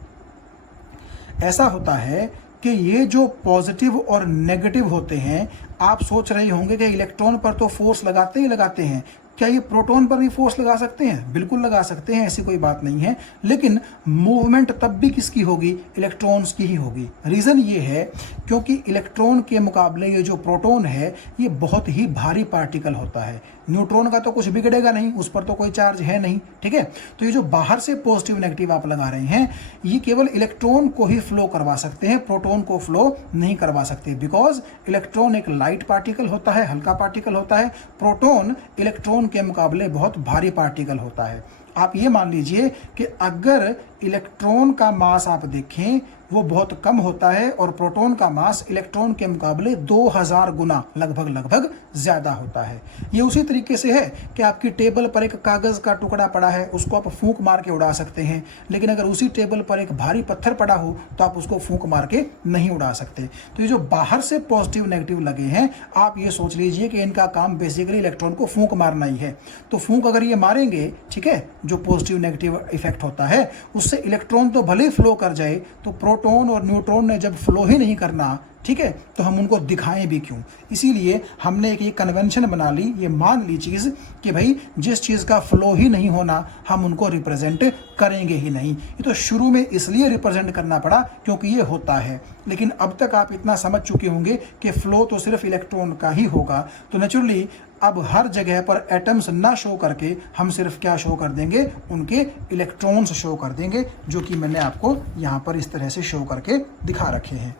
ऐसा होता है कि ये जो पॉजिटिव और नेगेटिव होते हैं, आप सोच रहे होंगे कि इलेक्ट्रॉन पर तो फोर्स लगाते ही लगाते हैं, क्या ये प्रोटॉन पर भी फोर्स लगा सकते हैं? बिल्कुल लगा सकते हैं, ऐसी कोई बात नहीं है। लेकिन मूवमेंट तब भी किसकी होगी, इलेक्ट्रॉन्स की ही होगी। रीज़न ये है क्योंकि इलेक्ट्रॉन के मुकाबले ये जो प्रोटॉन है ये बहुत ही भारी पार्टिकल होता है। न्यूट्रॉन का तो कुछ बिगड़ेगा नहीं, उस पर तो कोई चार्ज है नहीं, ठीक है। तो ये जो बाहर से पॉजिटिव नेगेटिव आप लगा रहे हैं, ये केवल इलेक्ट्रॉन को ही फ्लो करवा सकते हैं, प्रोटॉन को फ्लो नहीं करवा सकते। बिकॉज इलेक्ट्रॉन एक लाइट पार्टिकल होता है, हल्का पार्टिकल होता है। प्रोटॉन इलेक्ट्रॉन के मुकाबले बहुत भारी पार्टिकल होता है। आप ये मान लीजिए कि अगर इलेक्ट्रॉन का मास आप देखें वो बहुत कम होता है और प्रोटॉन का मास इलेक्ट्रॉन के मुकाबले 2000 गुना लगभग ज़्यादा होता है। ये उसी तरीके से है कि आपकी टेबल पर एक कागज़ का टुकड़ा पड़ा है, उसको आप फूंक मार के उड़ा सकते हैं। लेकिन अगर उसी टेबल पर एक भारी पत्थर पड़ा हो तो आप उसको फूंक मार के नहीं उड़ा सकते। तो ये जो बाहर से पॉजिटिव नेगेटिव लगे हैं, आप ये सोच लीजिए कि इनका काम बेसिकली इलेक्ट्रॉन को फूंक मारना ही है। तो फूंक अगर ये मारेंगे, ठीक है, जो पॉजिटिव नेगेटिव इफेक्ट होता है उससे इलेक्ट्रॉन तो भले ही फ्लो कर जाए, तो प्रोटॉन और न्यूट्रॉन ने जब फ्लो ही नहीं करना, ठीक है, तो हम उनको दिखाएं भी क्यों। इसीलिए हमने एक ये कन्वेंशन बना ली, ये मान ली चीज़ कि भाई जिस चीज़ का फ्लो ही नहीं होना हम उनको रिप्रेजेंट करेंगे ही नहीं। ये तो शुरू में इसलिए रिप्रेजेंट करना पड़ा क्योंकि ये होता है। लेकिन अब तक आप इतना समझ चुके होंगे कि फ्लो तो सिर्फ इलेक्ट्रॉन का ही होगा। तो नेचुरली अब हर जगह पर एटम्स ना शो करके हम सिर्फ क्या शो कर देंगे, उनके इलेक्ट्रॉन्स शो कर देंगे, जो कि मैंने आपको यहाँ पर इस तरह से शो करके दिखा रखे हैं।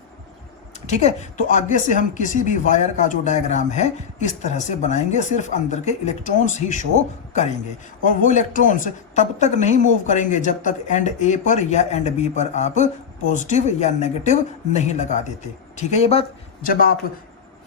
ठीक है, तो आगे से हम किसी भी वायर का जो डायग्राम है इस तरह से बनाएंगे, सिर्फ अंदर के इलेक्ट्रॉन्स ही शो करेंगे। और वो इलेक्ट्रॉन्स तब तक नहीं मूव करेंगे जब तक एंड ए पर या एंड बी पर आप पॉजिटिव या नेगेटिव नहीं लगा देते। ठीक है, ये बात जब आप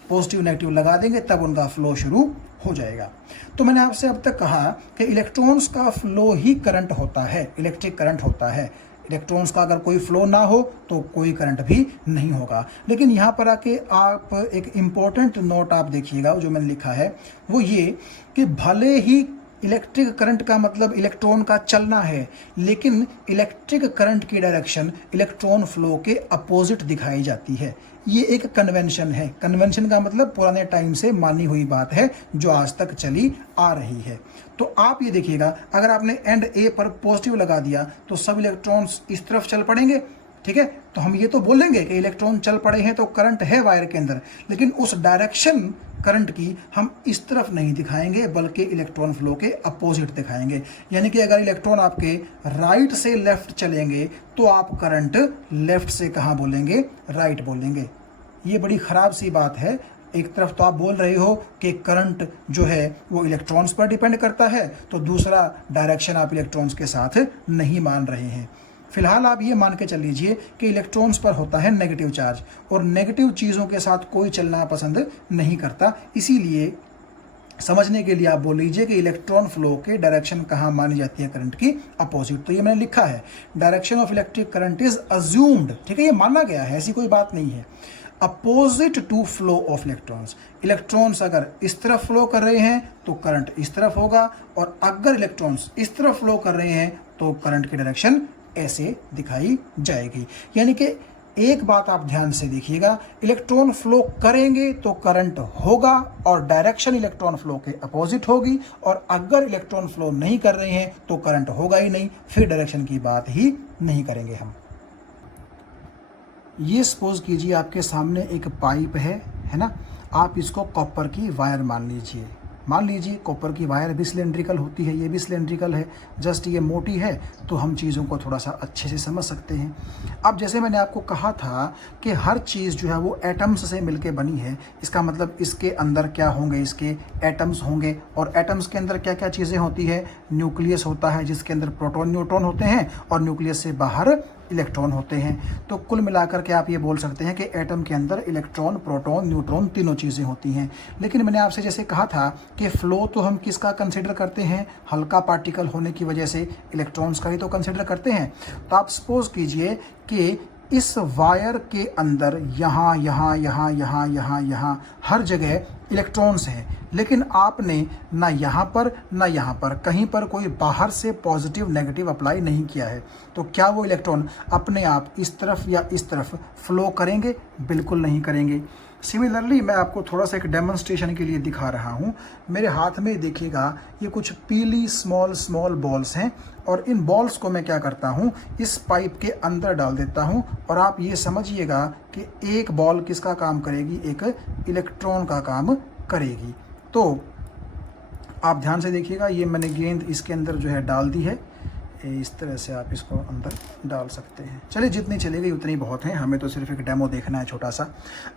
पॉजिटिव नेगेटिव लगा देंगे तब उनका फ्लो शुरू हो जाएगा। तो मैंने आपसे अब तक कहा कि इलेक्ट्रॉन्स का फ्लो ही करंट होता है, इलेक्ट्रिक करंट होता है। इलेक्ट्रॉन्स का अगर कोई फ्लो ना हो तो कोई करंट भी नहीं होगा। लेकिन यहाँ पर आके आप एक इम्पॉर्टेंट नोट आप देखिएगा, जो मैंने लिखा है वो ये कि भले ही इलेक्ट्रिक करंट का मतलब इलेक्ट्रॉन का चलना है, लेकिन इलेक्ट्रिक करंट की डायरेक्शन इलेक्ट्रॉन फ्लो के अपोजिट दिखाई जाती है। ये एक कन्वेंशन है। कन्वेंशन का मतलब पुराने टाइम से मानी हुई बात है जो आज तक चली आ रही है। तो आप ये देखिएगा, अगर आपने एंड ए पर पॉजिटिव लगा दिया तो सब इलेक्ट्रॉन्स इस तरफ चल पड़ेंगे। ठीक है, तो हम ये तो बोलेंगे कि इलेक्ट्रॉन चल पड़े हैं तो करंट है वायर के अंदर, लेकिन उस डायरेक्शन करंट की हम इस तरफ नहीं दिखाएंगे बल्कि इलेक्ट्रॉन फ्लो के अपोजिट दिखाएंगे। यानी कि अगर इलेक्ट्रॉन आपके राइट से लेफ्ट चलेंगे तो आप करंट लेफ्ट से कहाँ बोलेंगे, राइट बोलेंगे। ये बड़ी ख़राब सी बात है। एक तरफ तो आप बोल रहे हो कि करंट जो है वो इलेक्ट्रॉन्स पर डिपेंड करता है, तो दूसरा डायरेक्शन आप इलेक्ट्रॉन्स के साथ नहीं मान रहे हैं। फिलहाल आप ये मान के चल लीजिए कि इलेक्ट्रॉन्स पर होता है नेगेटिव चार्ज और नेगेटिव चीज़ों के साथ कोई चलना पसंद नहीं करता। इसीलिए समझने के लिए आप बोल लीजिए कि इलेक्ट्रॉन फ्लो के डायरेक्शन कहाँ मानी जाती है, करंट की अपोजिट। तो ये मैंने लिखा है, direction of electric current is assumed. ठीक है, ये माना गया है, ऐसी कोई बात नहीं है। Opposite to flow of electrons, electrons अगर इस तरफ फ्लो कर रहे हैं तो करंट इस तरफ होगा, और अगर इलेक्ट्रॉन्स इस तरफ फ्लो कर रहे हैं तो करंट की डायरेक्शन ऐसे दिखाई जाएगी। यानी कि एक बात आप ध्यान से देखिएगा, इलेक्ट्रॉन फ्लो करेंगे तो करंट होगा और डायरेक्शन इलेक्ट्रॉन फ्लो के अपोजिट होगी, और अगर इलेक्ट्रॉन फ्लो नहीं कर रहे हैं तो करंट होगा ही नहीं, फिर डायरेक्शन की बात ही नहीं करेंगे हम। ये सपोज कीजिए आपके सामने एक पाइप है ना, आप इसको कॉपर की वायर मान लीजिए। मान लीजिए कॉपर की वायर भी सिलेंड्रिकल होती है, ये भी सिलेंड्रिकल है, जस्ट ये मोटी है, तो हम चीज़ों को थोड़ा सा अच्छे से समझ सकते हैं। अब जैसे मैंने आपको कहा था कि हर चीज़ जो है वो एटम्स से मिलके बनी है, इसका मतलब इसके अंदर क्या होंगे, इसके एटम्स होंगे, और एटम्स के अंदर क्या क्या चीज़ें होती है, न्यूक्लियस होता है जिसके अंदर प्रोटॉन न्यूट्रॉन होते हैं, और न्यूक्लियस से बाहर इलेक्ट्रॉन होते हैं। तो कुल मिलाकर के आप ये बोल सकते हैं कि एटम के अंदर इलेक्ट्रॉन, प्रोटॉन, न्यूट्रॉन तीनों चीज़ें होती हैं। लेकिन मैंने आपसे जैसे कहा था कि फ्लो तो हम किसका कंसिडर करते हैं, हल्का पार्टिकल होने की वजह से इलेक्ट्रॉन्स का ही तो कंसिडर करते हैं। तो आप सपोज कीजिए कि इस वायर के अंदर यहाँ यहाँ यहाँ यहाँ यहाँ यहाँ हर जगह इलेक्ट्रॉन्स हैं, लेकिन आपने ना यहाँ पर ना यहाँ पर कहीं पर कोई बाहर से पॉजिटिव नेगेटिव अप्लाई नहीं किया है। तो क्या वो इलेक्ट्रॉन अपने आप इस तरफ या इस तरफ फ्लो करेंगे? बिल्कुल नहीं करेंगे। सिमिलरली मैं आपको थोड़ा सा एक डेमोन्स्ट्रेशन के लिए दिखा रहा हूँ। मेरे हाथ में देखिएगा ये कुछ पीली स्मॉल स्मॉल बॉल्स हैं, और इन बॉल्स को मैं क्या करता हूँ, इस पाइप के अंदर डाल देता हूँ, और आप ये समझिएगा कि एक बॉल किसका काम करेगी, एक इलेक्ट्रॉन का काम करेगी। तो आप ध्यान से देखिएगा, ये मैंने गेंद इसके अंदर जो है डाल दी है, इस तरह से आप इसको अंदर डाल सकते हैं। चलिए जितनी चलेगी उतनी बहुत है, हमें तो सिर्फ एक डेमो देखना है छोटा सा।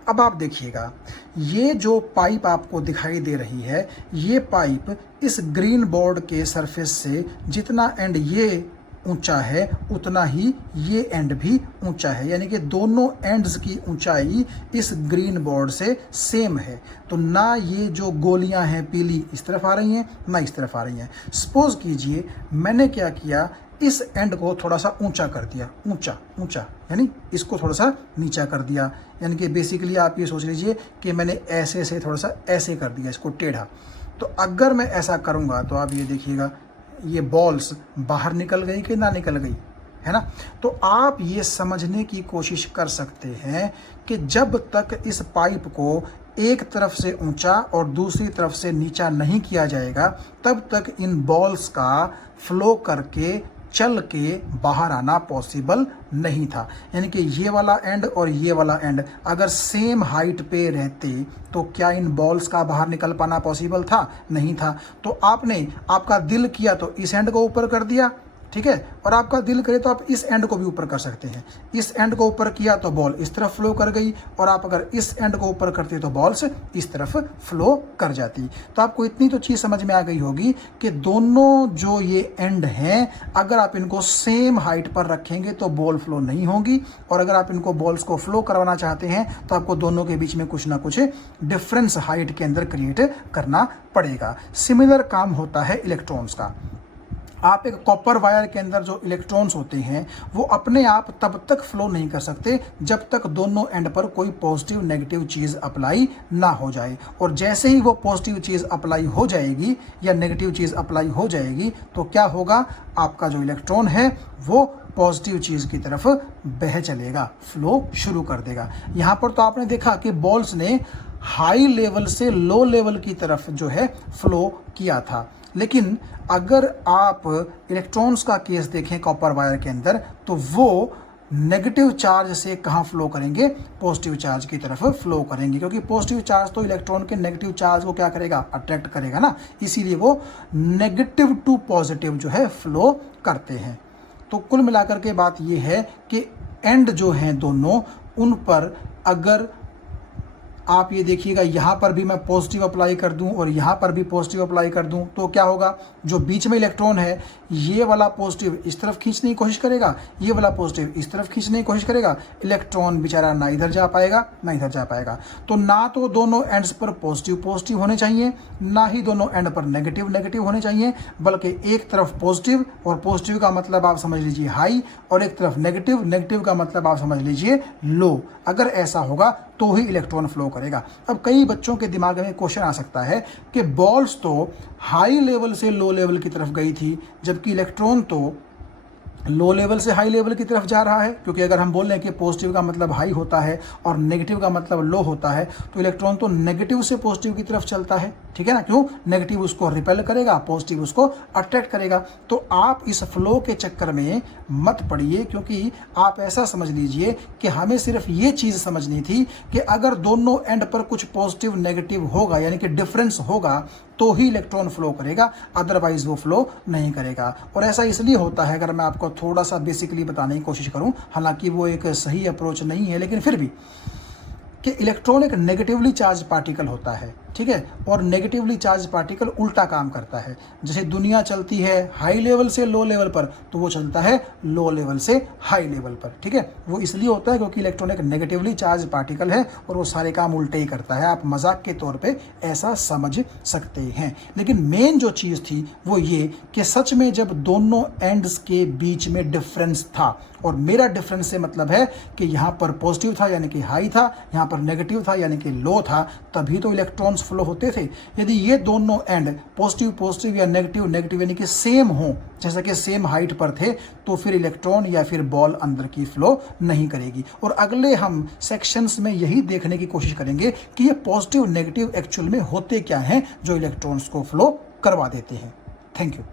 अब आप देखिएगा, ये जो पाइप आपको दिखाई दे रही है, ये पाइप इस ग्रीन बोर्ड के सरफेस से जितना एंड ये ऊंचा है उतना ही ये एंड भी ऊंचा है, यानी कि दोनों एंड्स की ऊंचाई इस ग्रीन बोर्ड से सेम है। तो ना ये जो गोलियां हैं पीली इस तरफ आ रही हैं, ना इस तरफ आ रही हैं। सपोज कीजिए मैंने क्या किया, इस एंड को थोड़ा सा ऊंचा कर दिया, ऊंचा ऊंचा, यानी इसको थोड़ा सा नीचा कर दिया, यानी कि बेसिकली आप ये सोच लीजिए कि मैंने ऐसे से थोड़ा सा ऐसे कर दिया, इसको टेढ़ा। तो अगर मैं ऐसा करूँगा तो आप ये देखिएगा, ये बॉल्स बाहर निकल गई कि ना निकल गई, है ना। तो आप ये समझने की कोशिश कर सकते हैं कि जब तक इस पाइप को एक तरफ से ऊंचा और दूसरी तरफ से नीचा नहीं किया जाएगा, तब तक इन बॉल्स का फ्लो करके चल के बाहर आना पॉसिबल नहीं था। यानी कि ये वाला एंड और ये वाला एंड अगर सेम हाइट पे रहते तो क्या इन बॉल्स का बाहर निकल पाना पॉसिबल था? नहीं था। तो आपने, आपका दिल किया तो इस एंड को ऊपर कर दिया, ठीक है, और आपका दिल करे तो आप इस एंड को भी ऊपर कर सकते हैं। इस एंड को ऊपर किया तो बॉल इस तरफ फ्लो कर गई, और आप अगर इस एंड को ऊपर करते तो बॉल्स इस तरफ फ्लो कर जाती। तो आपको इतनी तो चीज़ समझ में आ गई होगी कि दोनों जो ये एंड हैं, अगर आप इनको सेम हाइट पर रखेंगे तो बॉल फ्लो नहीं होगी, और अगर आप इनको बॉल्स को फ्लो करवाना चाहते हैं तो आपको दोनों के बीच में कुछ ना कुछ डिफरेंस हाइट के अंदर क्रिएट करना पड़ेगा। सिमिलर काम होता है इलेक्ट्रॉन्स का। आप एक कॉपर वायर के अंदर जो इलेक्ट्रॉन्स होते हैं वो अपने आप तब तक फ्लो नहीं कर सकते जब तक दोनों एंड पर कोई पॉजिटिव नेगेटिव चीज़ अप्लाई ना हो जाए। और जैसे ही वो पॉजिटिव चीज़ अप्लाई हो जाएगी या नेगेटिव चीज़ अप्लाई हो जाएगी तो क्या होगा, आपका जो इलेक्ट्रॉन है वो पॉजिटिव चीज़ की तरफ बह चलेगा, फ्लो शुरू कर देगा। यहाँ पर तो आपने देखा कि बॉल्स ने हाई लेवल से लो लेवल की तरफ जो है फ्लो किया था, लेकिन अगर आप इलेक्ट्रॉन्स का केस देखें कॉपर वायर के अंदर तो वो नेगेटिव चार्ज से कहाँ फ्लो करेंगे, पॉजिटिव चार्ज की तरफ फ्लो करेंगे, क्योंकि पॉजिटिव चार्ज तो इलेक्ट्रॉन के नेगेटिव चार्ज को क्या करेगा, अट्रैक्ट करेगा ना, इसीलिए वो नेगेटिव टू पॉजिटिव जो है फ्लो करते हैं। तो कुल मिलाकर के बात ये है कि एंड जो हैं दोनों, उन पर अगर आप ये देखिएगा यहाँ पर भी मैं पॉजिटिव अप्लाई कर दूं और यहाँ पर भी पॉजिटिव अप्लाई कर दूं तो क्या होगा, जो बीच में इलेक्ट्रॉन है ये वाला पॉजिटिव इस तरफ खींचने की कोशिश करेगा, ये वाला पॉजिटिव इस तरफ खींचने की कोशिश करेगा, इलेक्ट्रॉन बेचारा ना इधर जा पाएगा ना इधर जा पाएगा। तो ना तो दोनों एंड्स पर पॉजिटिव पॉजिटिव होने चाहिए, ना ही दोनों एंड पर नेगेटिव नेगेटिव होने चाहिए, बल्कि एक तरफ पॉजिटिव, और पॉजिटिव का मतलब आप समझ लीजिए हाई, और एक तरफ नेगेटिव, नेगेटिव का मतलब आप समझ लीजिए लो। अगर ऐसा होगा तो ही इलेक्ट्रॉन फ्लो करेगा। अब कई बच्चों के दिमाग में क्वेश्चन आ सकता है कि बॉल्स तो हाई लेवल से लो लेवल की तरफ गई थी, जबकि इलेक्ट्रॉन तो लो लेवल से हाई लेवल की तरफ जा रहा है, क्योंकि अगर हम बोल रहे हैं कि पॉजिटिव का मतलब हाई होता है और नेगेटिव का मतलब लो होता है, तो इलेक्ट्रॉन तो नेगेटिव से पॉजिटिव की तरफ चलता है, ठीक है ना। क्यों, नेगेटिव उसको रिपेल करेगा, पॉजिटिव उसको अट्रैक्ट करेगा। तो आप इस फ्लो के चक्कर में मत पड़िए, क्योंकि आप ऐसा समझ लीजिए कि हमें सिर्फ ये चीज़ समझनी थी कि अगर दोनों एंड पर कुछ पॉजिटिव नेगेटिव होगा, यानी कि डिफरेंस होगा, तो ही इलेक्ट्रॉन फ्लो करेगा, अदरवाइज वो फ्लो नहीं करेगा। और ऐसा इसलिए होता है, अगर मैं आपको थोड़ा सा बेसिकली बताने की कोशिश करूं, हालांकि वो एक सही अप्रोच नहीं है लेकिन फिर भी, कि इलेक्ट्रॉन एक नेगेटिवली चार्ज पार्टिकल होता है, ठीक है, और नेगेटिवली चार्ज पार्टिकल उल्टा काम करता है। जैसे दुनिया चलती है हाई लेवल से लो लेवल पर, तो वो चलता है लो लेवल से हाई लेवल पर, ठीक है। वो इसलिए होता है क्योंकि इलेक्ट्रॉन एक नेगेटिवली चार्ज पार्टिकल है और वो सारे काम उल्टे ही करता है। आप मजाक के तौर पे ऐसा समझ सकते हैं। लेकिन मेन जो चीज़ थी वो ये कि सच में जब दोनों एंड्स के बीच में डिफरेंस था, और मेरा डिफरेंस से मतलब है कि यहाँ पर पॉजिटिव था यानी कि हाई था, यहाँ पर नेगेटिव था यानी कि लो था, तभी तो इलेक्ट्रॉन्स फ्लो होते थे। यदि ये दोनों एंड पॉजिटिव पॉजिटिव या नेगेटिव नेगेटिव यानी कि सेम हो, जैसा कि सेम हाइट पर थे, तो फिर इलेक्ट्रॉन या फिर बॉल अंदर की फ्लो नहीं करेगी। और अगले हम सेक्शंस में यही देखने की कोशिश करेंगे कि ये पॉजिटिव नेगेटिव एक्चुअल में होते क्या हैं जो इलेक्ट्रॉन्स को फ्लो करवा देते हैं। Thank you.